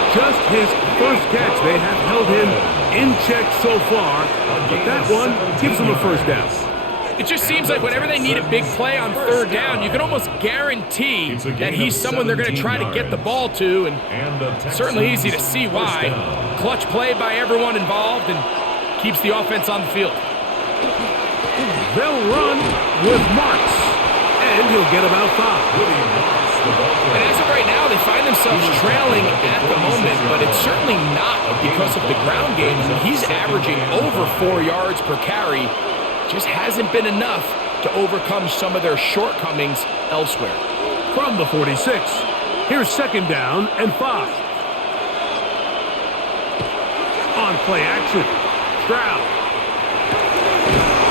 Just his first catch. They have held him in check so far, but that one gives him a first down. It just seems like whenever they need a big play on 3rd down, you can almost guarantee that he's someone they're going to try to get the ball to, and certainly easy to see why. Clutch play by everyone involved and keeps the offense on the field. They'll run with Marks, and he'll get about 5. And as of right now, they find themselves trailing at the moment, but it's certainly not because of the ground game. I mean, he's averaging over 4 yards per carry. Just hasn't been enough to overcome some of their shortcomings elsewhere. From the 46, here's 2nd down and 5. On play action, Stroud.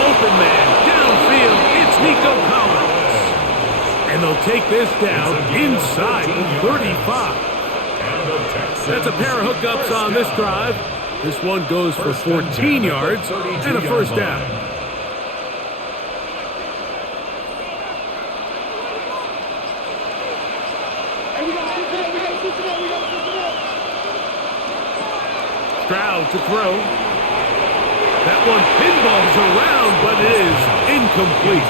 Open man, downfield, it's Nico Collins. And they'll take this down inside the 35. That's a pair of hookups on this drive. This one goes for 14 yards and a first down. Stroud to throw. That one pinballs around, but it is incomplete.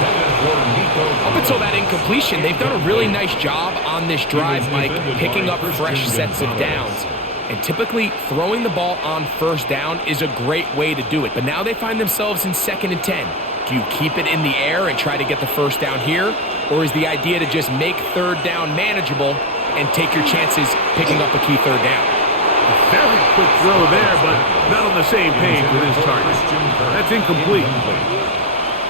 Up until that incompletion, they've done a really nice job on this drive, Mike, picking up fresh sets of downs. And typically, throwing the ball on 1st down is a great way to do it. But now they find themselves in 2nd and 10. Do you keep it in the air and try to get the first down here? Or is the idea to just make 3rd down manageable and take your chances picking up a key 3rd down? Very quick throw there, but not on the same page with his target. That's incomplete.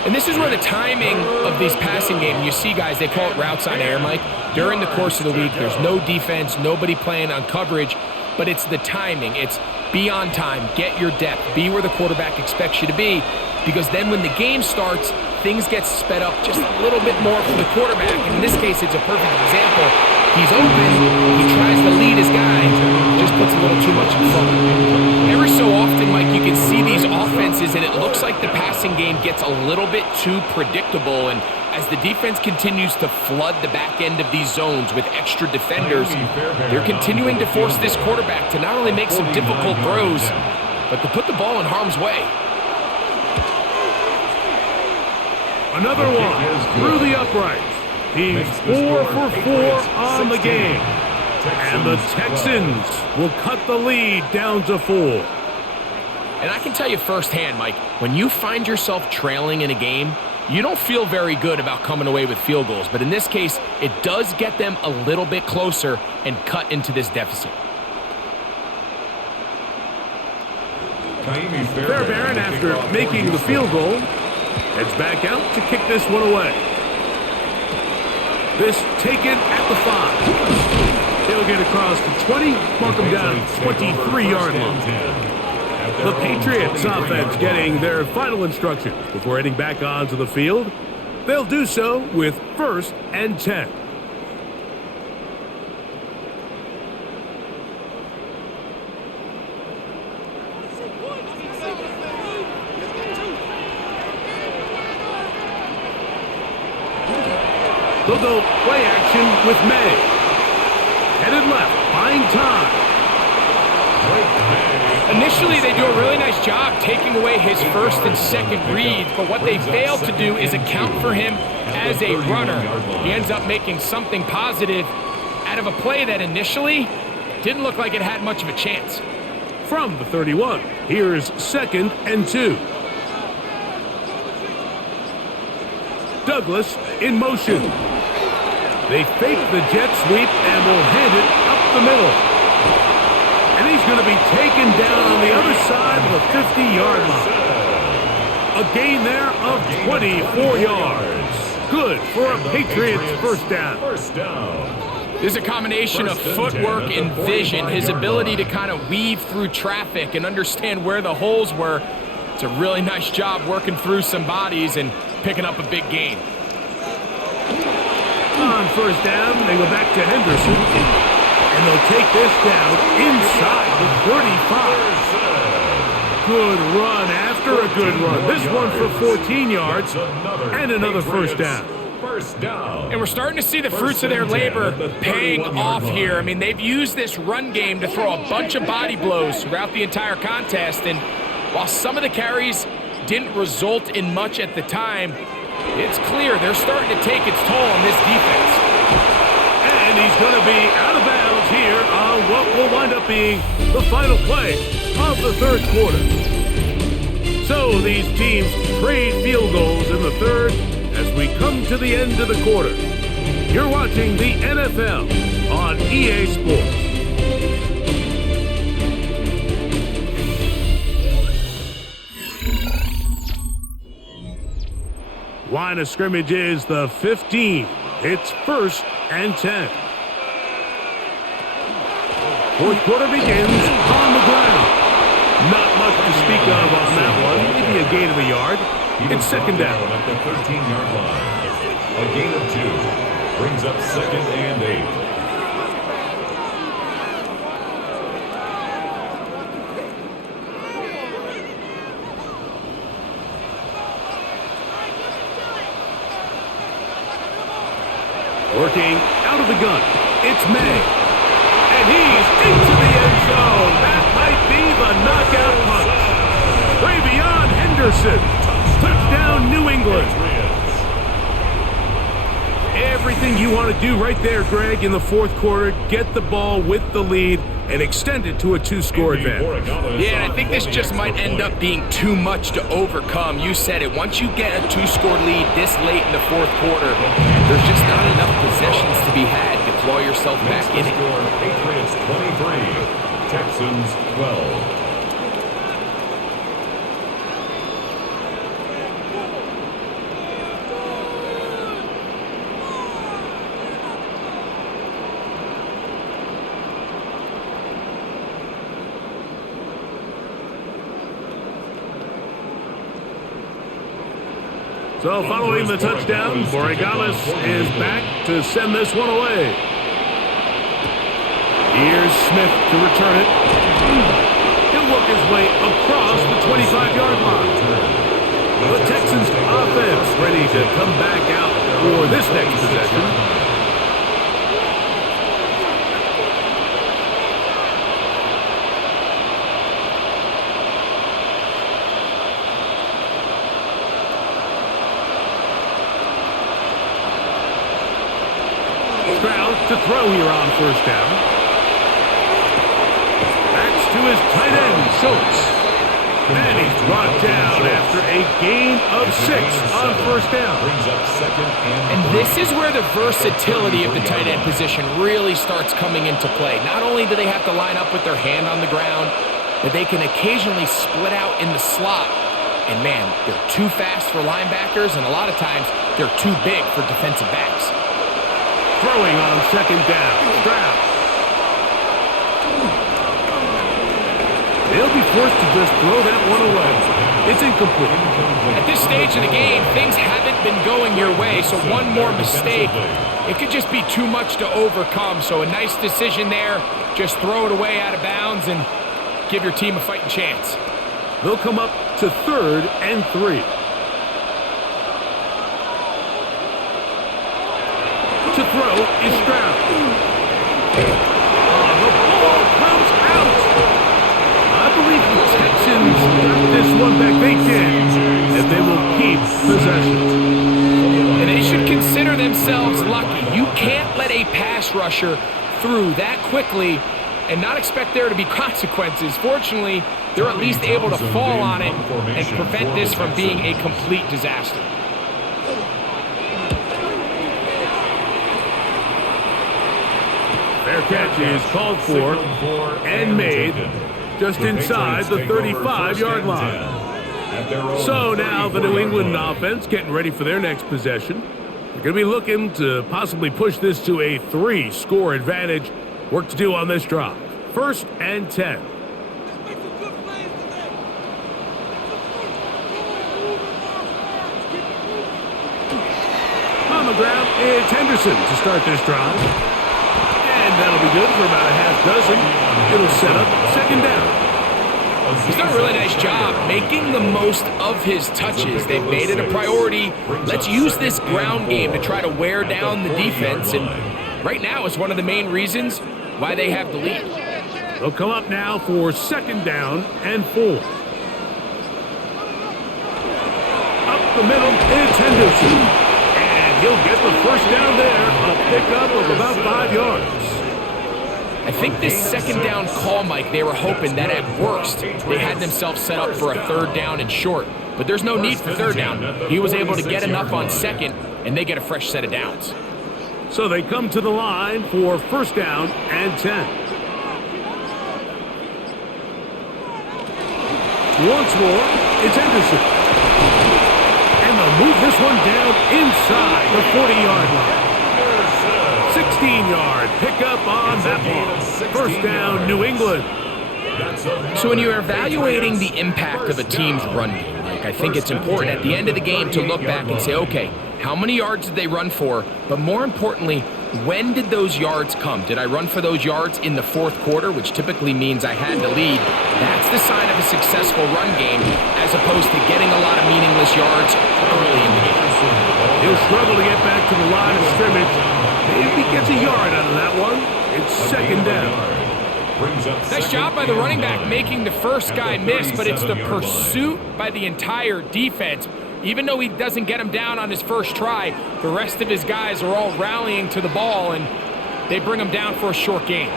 And this is where the timing of these passing games, you see guys, they call it routes on air, Mike. During the course of the week, there's no defense, nobody playing on coverage, but it's the timing. It's be on time, get your depth, be where the quarterback expects you to be, because then when the game starts, things get sped up just a little bit more for the quarterback. And in this case, it's a perfect example. He's open, he tries to lead his guy, just puts a little too much in front. Every so often, Mike, you can see these offenses, and it looks like the passing game gets a little bit too predictable. And as the defense continues to flood the back end of these zones with extra defenders, they're continuing to force this quarterback to not only make some difficult throws, but to put the ball in harm's way. Another one through the uprights. He's 4 for 4 on the game. And the Texans will cut the lead down to 4. And I can tell you firsthand, Mike, when you find yourself trailing in a game, you don't feel very good about coming away with field goals. But in this case, it does get them a little bit closer and cut into this deficit. Fairbairn, after making the field goal, heads back out to kick this one away. This taken at the 5. They'll get across the 20, mark them down 23-yard line. The Patriots offense getting their final instructions before heading back onto the field. They'll do so with 1st and 10. They'll go play action with May. Headed left, buying time. Initially, they do a really nice job taking away his 1st and 2nd reads, but what they failed to do is account for him as a runner. He ends up making something positive out of a play that initially didn't look like it had much of a chance. From the 31, here's 2nd and 2. Douglas in motion. They fake the jet sweep and will hand it up the middle. And he's going to be taken down on the other side of the 50-yard line. A gain there of 24 yards. Good for a Patriots first down. There's a combination of footwork and vision, his ability to kind of weave through traffic and understand where the holes were. It's a really nice job working through some bodies and picking up a big gain. On first down, they go back to Henderson, and they'll take this down inside the 35. Good run after a good run. This one for 14 yards and another first down. And we're starting to see the fruits of their labor paying off here. I mean, they've used this run game to throw a bunch of body blows throughout the entire contest, and while some of the carries didn't result in much at the time, it's clear they're starting to take its toll on this defense. And he's going to be out of bounds here on what will wind up being the final play of the 3rd quarter. So these teams trade field goals in the 3rd as we come to the end of the quarter. You're watching the NFL on EA Sports. Line of scrimmage is the 15. It's 1st and 10. 4th quarter begins on the ground. Not much to speak of on that one. Maybe a gain of a yard. It's 2nd down. At the 13-yard line. A gain of 2 brings up 2nd and 8. Working out of the gun, it's May. And he's into the end zone. That might be the knockout punch. Travion Henderson. Touchdown, New England. Everything you want to do right there, Greg, in the 4th quarter. Get the ball with the lead and extend it to a 2-score advantage. Yeah, and I think this just might end up being too much to overcome. You said it. Once you get a 2-score lead this late in the 4th quarter, there's just not enough possessions to be had to claw yourself back in it. Patriots 23, Texans 12. So following the touchdown, Borregales is back to send this one away. Here's Smith to return it. He'll work his way across the 25-yard line. The Texans offense ready to come back out for this next possession. To throw here on first down. That's to his tight end, Schultz. And he's brought down after a gain of 6 on first down. And this is where the versatility of the tight end position really starts coming into play. Not only do they have to line up with their hand on the ground, but they can occasionally split out in the slot. And man, they're too fast for linebackers, and a lot of times they're too big for defensive backs. Throwing on second down, Stroud. They'll be forced to just throw that one away. It's incomplete. At this stage of the game, things haven't been going your way, so one more mistake, it could just be too much to overcome. So a nice decision there. Just throw it away out of bounds and give your team a fighting chance. They'll come up to 3rd and 3. To throw is Stroud. The ball comes out. I believe the Texans got this one back. They did, and they will keep possession. And they should consider themselves lucky. You can't let a pass rusher through that quickly and not expect there to be consequences. Fortunately, they're at least able to fall on it and prevent this from being a complete disaster. Fair catch is called for and made just inside the 35-yard line. So now the New England offense getting ready for their next possession. They're going to be looking to possibly push this to a 3-score advantage. Work to do on this drive. 1st and 10. On the ground, it's Henderson to start this drive. And that'll be good for about a half dozen. It'll set up second down. He's done a really nice job making the most of his touches. They've made it a priority. Let's use this ground game to try to wear down the defense. And right now is one of the main reasons why they have the lead. They'll come up now for 2nd down and 4. Up the middle, it's Henderson. And he'll get the 1st down there. A pickup of about 5 yards. I think this 2nd down call, Mike, they were hoping that at worst they had themselves set up for a 3rd down and short. But there's no need for 3rd down. He was able to get enough on 2nd, and they get a fresh set of downs. So they come to the line for 1st down and 10. Once more, it's Henderson. And they'll move this one down inside the 40-yard line. 16-yard pickup on that one. 1st down, New England. So when you're evaluating the impact of a team's run game, Mike, I think it's important at the end of the game to look back and say, okay, how many yards did they run for? But more importantly, when did those yards come? Did I run for those yards in the 4th quarter, which typically means I had to lead? That's the sign of a successful run game, as opposed to getting a lot of meaningless yards early in the game. He'll struggle to get back to the line of scrimmage. If he gets a yard out of that one, it's 2nd down. Nice job by the running back making the first guy miss, but it's the pursuit by the entire defense. Even though he doesn't get him down on his first try, the rest of his guys are all rallying to the ball, and they bring him down for a short gain.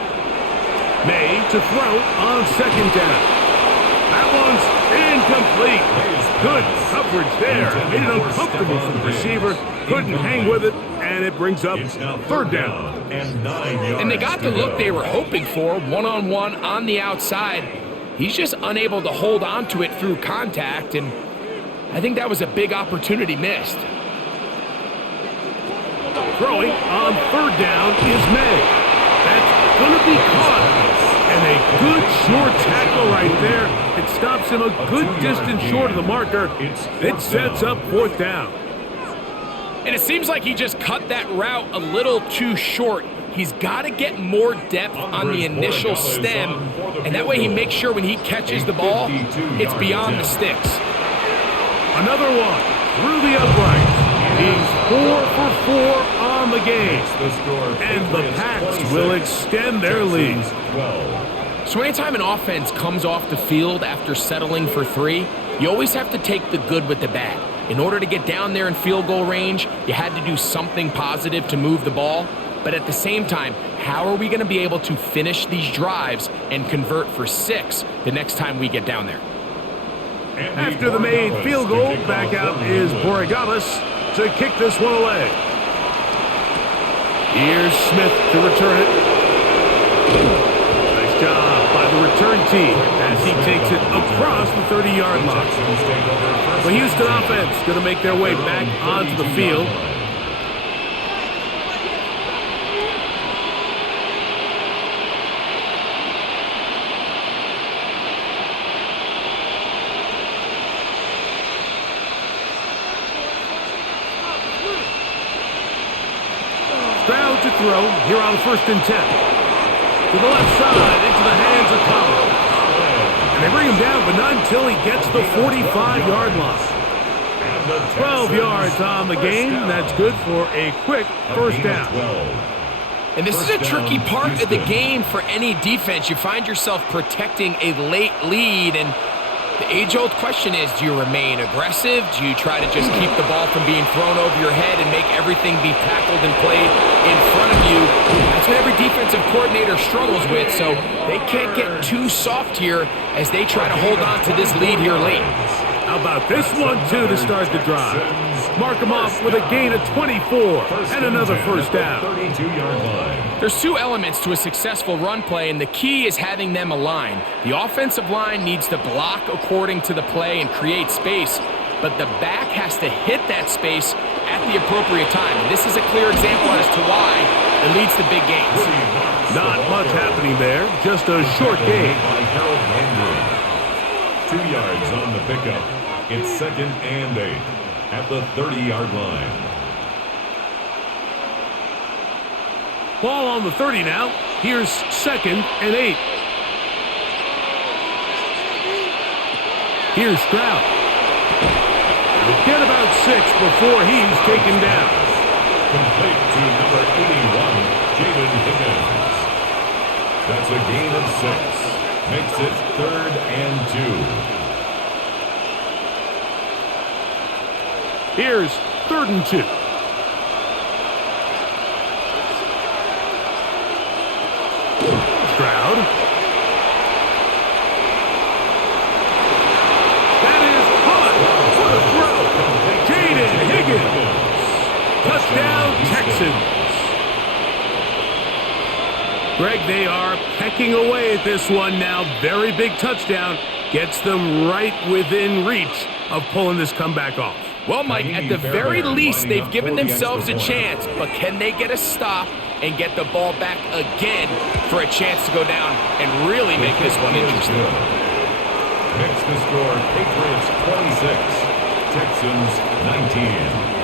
May to throw on 2nd down. That one's incomplete. Good coverage there. Made it uncomfortable for the receiver. Couldn't hang with it, and it brings up 3rd down. And they got the look they were hoping for, one-on-one on the outside. He's just unable to hold on to it through contact, and I think that was a big opportunity missed. Throwing on 3rd down is May. That's going to be caught. And a good short tackle right there. It stops him a good distance short of the marker. It sets up 4th down. And it seems like he just cut that route a little too short. He's got to get more depth on the initial stem, and that way he makes sure when he catches the ball, it's beyond the sticks. Another one through the uprights. He's 4 for 4 on the game. And the Pats will extend their lead. So anytime an offense comes off the field after settling for 3, you always have to take the good with the bad. In order to get down there in field goal range, you had to do something positive to move the ball. But at the same time, how are we going to be able to finish these drives and convert for 6 the next time we get down there? After the made field goal, back out is Borregales to kick this one away. Here's Smith to return it. Nice job by the return. return team as he takes it across the 30-yard line. The Houston offense going to make their way back onto the field. Stroud to throw here on 1st and 10. To the left side, into the hands of Collins. And they bring him down, but not until he gets the 45-yard line. 12 yards on the game. That's good for a quick first down. And this is a tricky part of the game for any defense. You find yourself protecting a late lead, and the age-old question is, do you remain aggressive? Do you try to just keep the ball from being thrown over your head and make everything be tackled and played in front of you? That's what every defensive coordinator struggles with, so they can't get too soft here as they try to hold on to this lead here late. How about this one, too, to start the drive? Mark him off with a gain of 24 and another first down. 32-yard line. There's two elements to a successful run play, and the key is having them align. The offensive line needs to block according to the play and create space, but the back has to hit that space at the appropriate time. And this is a clear example as to why it leads to big gains. Not much happening there, just a short gain. 2 yards on the pickup. It's 2nd and 8 at the 30-yard line. Ball on the 30 now. Here's 2nd and 8. Here's Stroud. He'll get about 6 before he's taken down. Complete to number 81, Jaden Higgins. That's a gain of 6. Makes it 3rd and 2. Here's 3rd and 2. Stroud. That is caught. What a throw. Jaden Higgins. Touchdown, Texans. Greg, they are pecking away at this one now. Very big touchdown. Gets them right within reach of pulling this comeback off. Well, Mike, at the very least, they've given themselves a chance, but can they get a stop and get the ball back again for a chance to go down and really make this one interesting? Next to score, Patriots 26, Texans 19.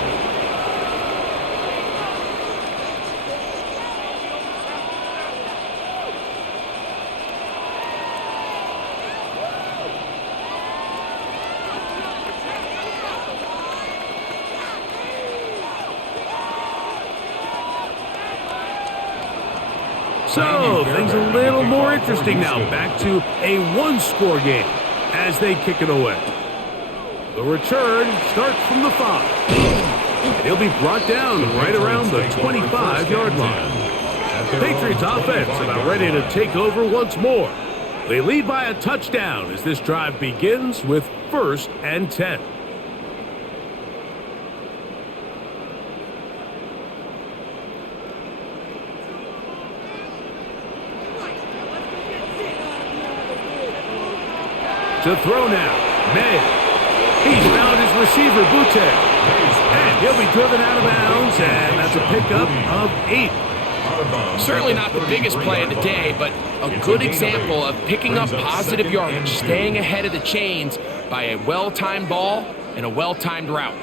So, things a little more interesting now. Back to a one-score game as they kick it away. The return starts from the 5. He'll be brought down right around the 25-yard line. The Patriots offense about ready to take over once more. They lead by a touchdown as this drive begins with 1st and 10. To throw now, May. He's found his receiver, Butte. And he'll be driven out of bounds, and that's a pickup of 8. Certainly not the biggest play of the day, but a good example of picking up positive yardage, staying ahead of the chains by a well-timed ball and a well-timed route.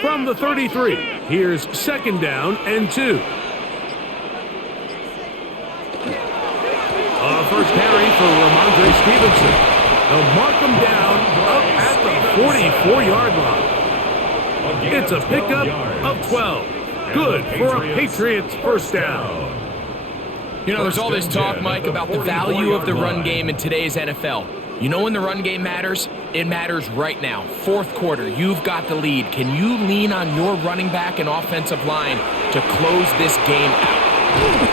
From the 33, here's 2nd down and 2. First carry for Ramondre Stevenson. They'll mark him down up at the 44-yard line. It's a pickup of 12. Good for a Patriots first down. You know, there's all this talk, Mike, about the value of the run game in today's NFL. You know when the run game matters? It matters right now. 4th quarter, you've got the lead. Can you lean on your running back and offensive line to close this game out?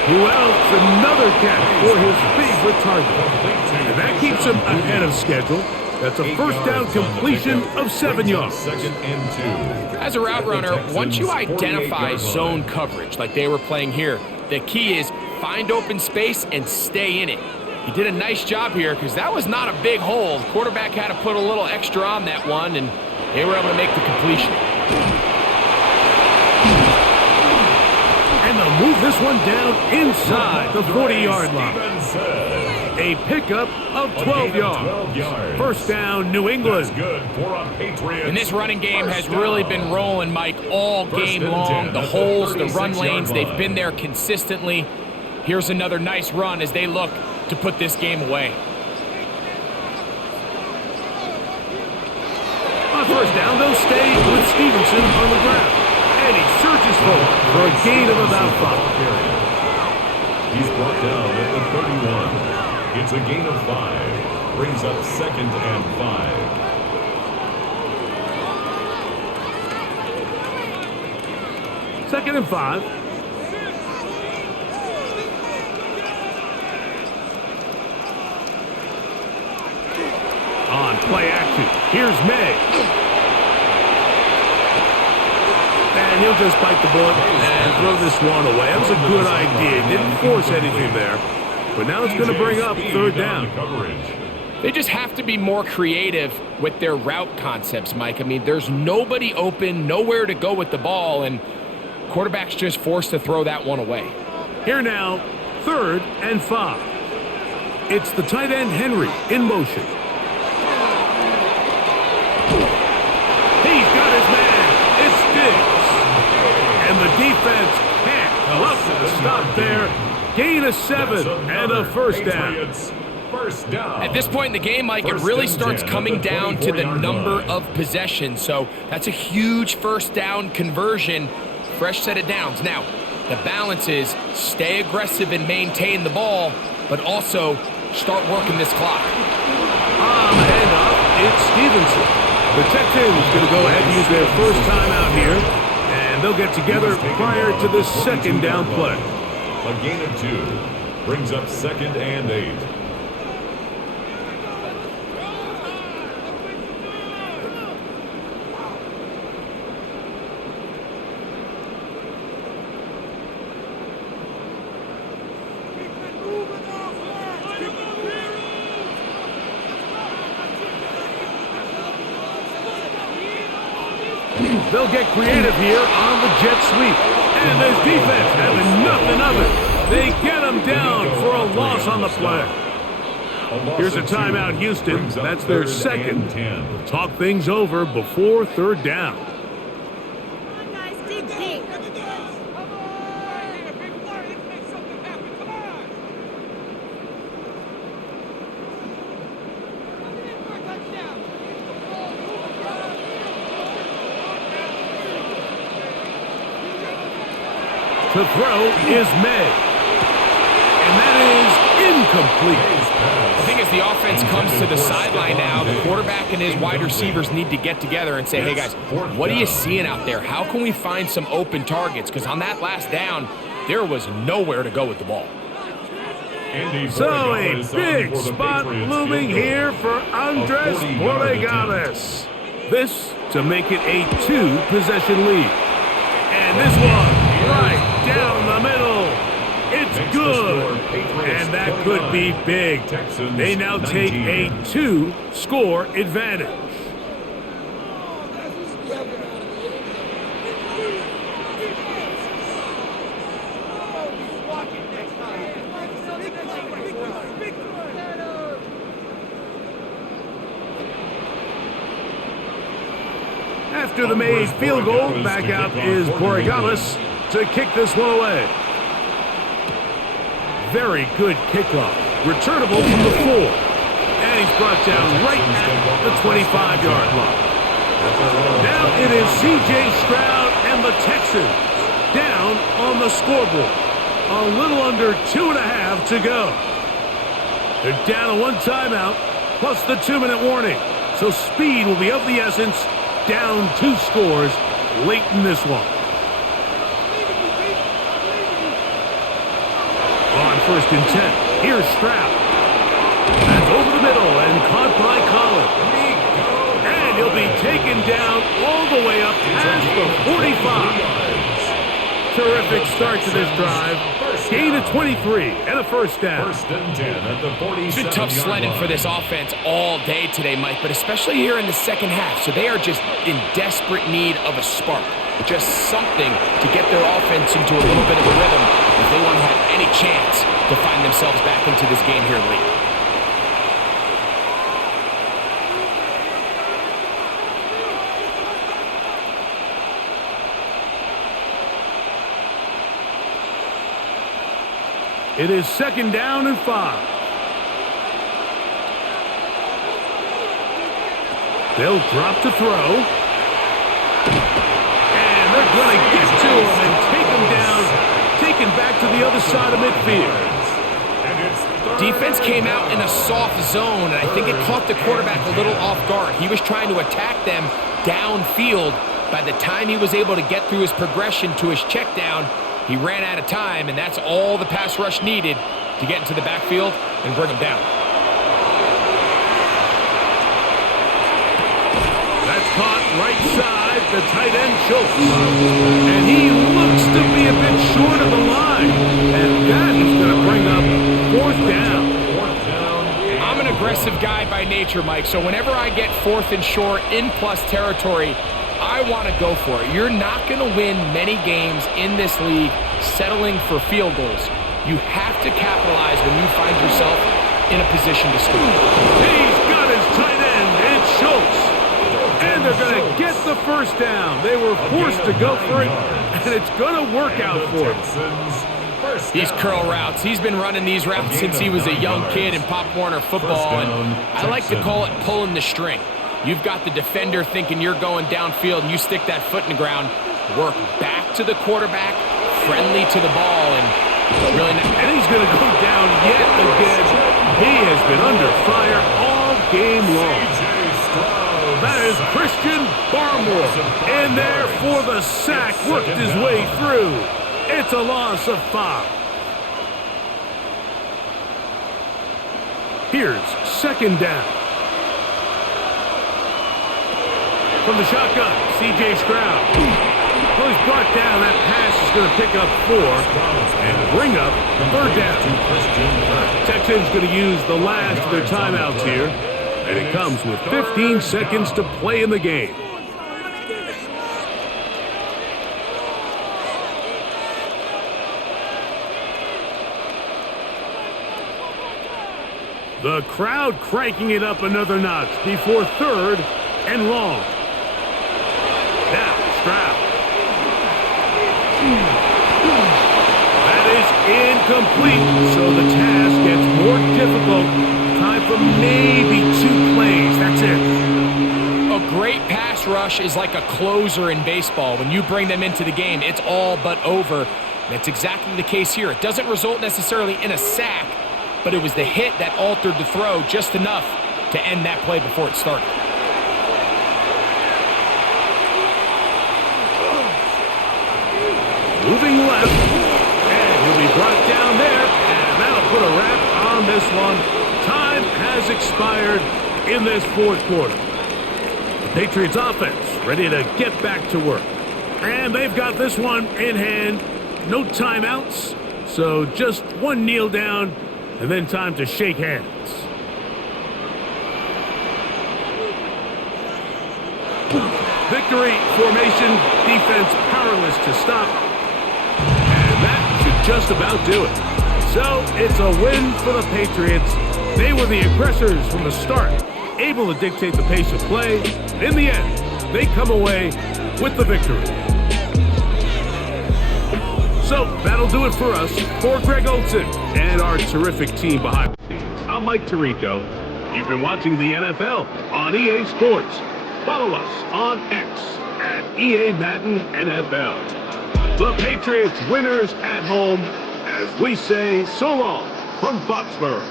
Well, it's another catch for his favorite target. And that keeps him ahead of schedule. That's a first down completion of 7 yards. 2nd and 2. As a route runner, once you identify zone coverage like they were playing here, the key is find open space and stay in it. He did a nice job here because that was not a big hole. Quarterback had to put a little extra on that one, and they were able to make the completion. And they'll move this one down inside the 40-yard line. A pickup of 12 yards. First down, New England. And this running game has really been rolling, Mike, all game long. The holes, the run lanes, they've been there consistently. Here's another nice run as they look to put this game away. On first down, they'll stay with Stevenson on the ground. And he surges forward for a gain of about 5. He's brought down at the 31. It's a gain of 5. Brings up 2nd and 5. 2nd and 5. On play action, here's May. And he'll just bite the bullet and throw this one away. That was a good idea. Didn't force anything there. But now it's going to bring up 3rd down. They just have to be more creative with their route concepts, Mike. I mean, there's nobody open, nowhere to go with the ball, and quarterback's just forced to throw that one away. Here now, 3rd and 5. It's the tight end Henry in motion. He's got his man. It's Diggs. And the defense can't come up with a stop there. Gain of 7 and a first down. At this point in the game, Mike, it really starts coming down to the number of possessions. So that's a huge first down conversion. Fresh set of downs. Now, the balance is stay aggressive and maintain the ball, but also start working this clock. On the handoff, it's Stevenson. The Texans going to go ahead and use their first time out here, and they'll get together prior to the 2nd down play. A gain of 2 brings up 2nd and 8. They'll get creative here on the jet sweep. And this defense having nothing of it. They get them down for a loss on the play. Here's a timeout, Houston. That's their 2nd. Talk things over before 3rd down. The throw is May. And that is incomplete. The thing is, the offense comes to the sideline now. The quarterback and his wide receivers need to get together and say, hey, guys, what are you seeing out there? How can we find some open targets? Because on that last down, there was nowhere to go with the ball. So a big spot looming here for Andres Borregales. This to make it a 2-possession lead. And this one right down the middle. It's good. And that could be big. They now take a 2-score advantage. After the made field goal, back out is Borregales to kick this one away. Very good kickoff. Returnable from the 4. And he's brought down right at the 25-yard line. Now it is C.J. Stroud and the Texans down on the scoreboard. A little under 2.5 to go. They're down to 1 timeout, plus the 2-minute warning. So speed will be of the essence. Down 2 scores late in this one. On 1st and 10, here's Stroud. That's over the middle and caught by Collins. And he'll be taken down all the way up past the 45. Terrific start to this drive. Gain of 23 and a first down. First and 10 at the 47-yard line. It's been tough sledding for this offense all day today, Mike, but especially here in the second half. So they are just in desperate need of a spark. Just something to get their offense into a little bit of a rhythm if they want to have any chance to find themselves back into this game here late. It is second down and 5. They'll drop to throw. And they're going to get to him and take him down, taken back to the other side of midfield. Defense came out in a soft zone, and I think it caught the quarterback a little off guard. He was trying to attack them downfield. By the time he was able to get through his progression to his check down, he ran out of time, and that's all the pass rush needed to get into the backfield and bring him down. That's caught right side, the tight end Schultz. And he looks to be a bit short of the line. And that is going to bring up fourth down. I'm an aggressive guy by nature, Mike, so whenever I get fourth and short in plus territory, I want to go for it. You're not going to win many games in this league settling for field goals. You have to capitalize when you find yourself in a position to score. He's got his tight end. It's Schultz. And they're going to get the first down. They were forced to go for it, and it's going to work out for him. These curl routes, he's been running these routes since he was a young kid in Pop Warner football, and I like to call it pulling the string. You've got the defender thinking you're going downfield, and you stick that foot in the ground, work back to the quarterback, friendly to the ball, and really not. And he's going to go down yet again. He has been under fire all game long. That is Christian Barmore in there for the sack, worked his way through. It's a loss of 5. Here's second down. From the shotgun, C.J. Stroud. Well, he's brought down. That pass is going to pick up 4 and bring up third down. Texans going to use the last of their timeouts here. And it comes with 15 seconds to play in the game. The crowd cranking it up another notch before third and long. Now, Stroud. That is incomplete, so the task gets more difficult. Time for maybe 2 plays. That's it. A great pass rush is like a closer in baseball. When you bring them into the game, it's all but over. That's exactly the case here. It doesn't result necessarily in a sack, but it was the hit that altered the throw just enough to end that play before it started. Moving left, and he'll be brought down there, and that'll put a wrap on this one. Time has expired in this fourth quarter. The Patriots offense ready to get back to work. And they've got this one in hand. No timeouts, so just one kneel down, and then time to shake hands. Victory formation, defense powerless to stop. And that should just about do it. So it's a win for the Patriots. They were the aggressors from the start, able to dictate the pace of play. In the end, they come away with the victory. So that'll do it for us. For Greg Olson and our terrific team behind the scenes, I'm Mike Tirico. You've been watching the NFL on EA Sports. Follow us on X at EA Madden NFL. The Patriots winners at home, as we say so long from Foxborough.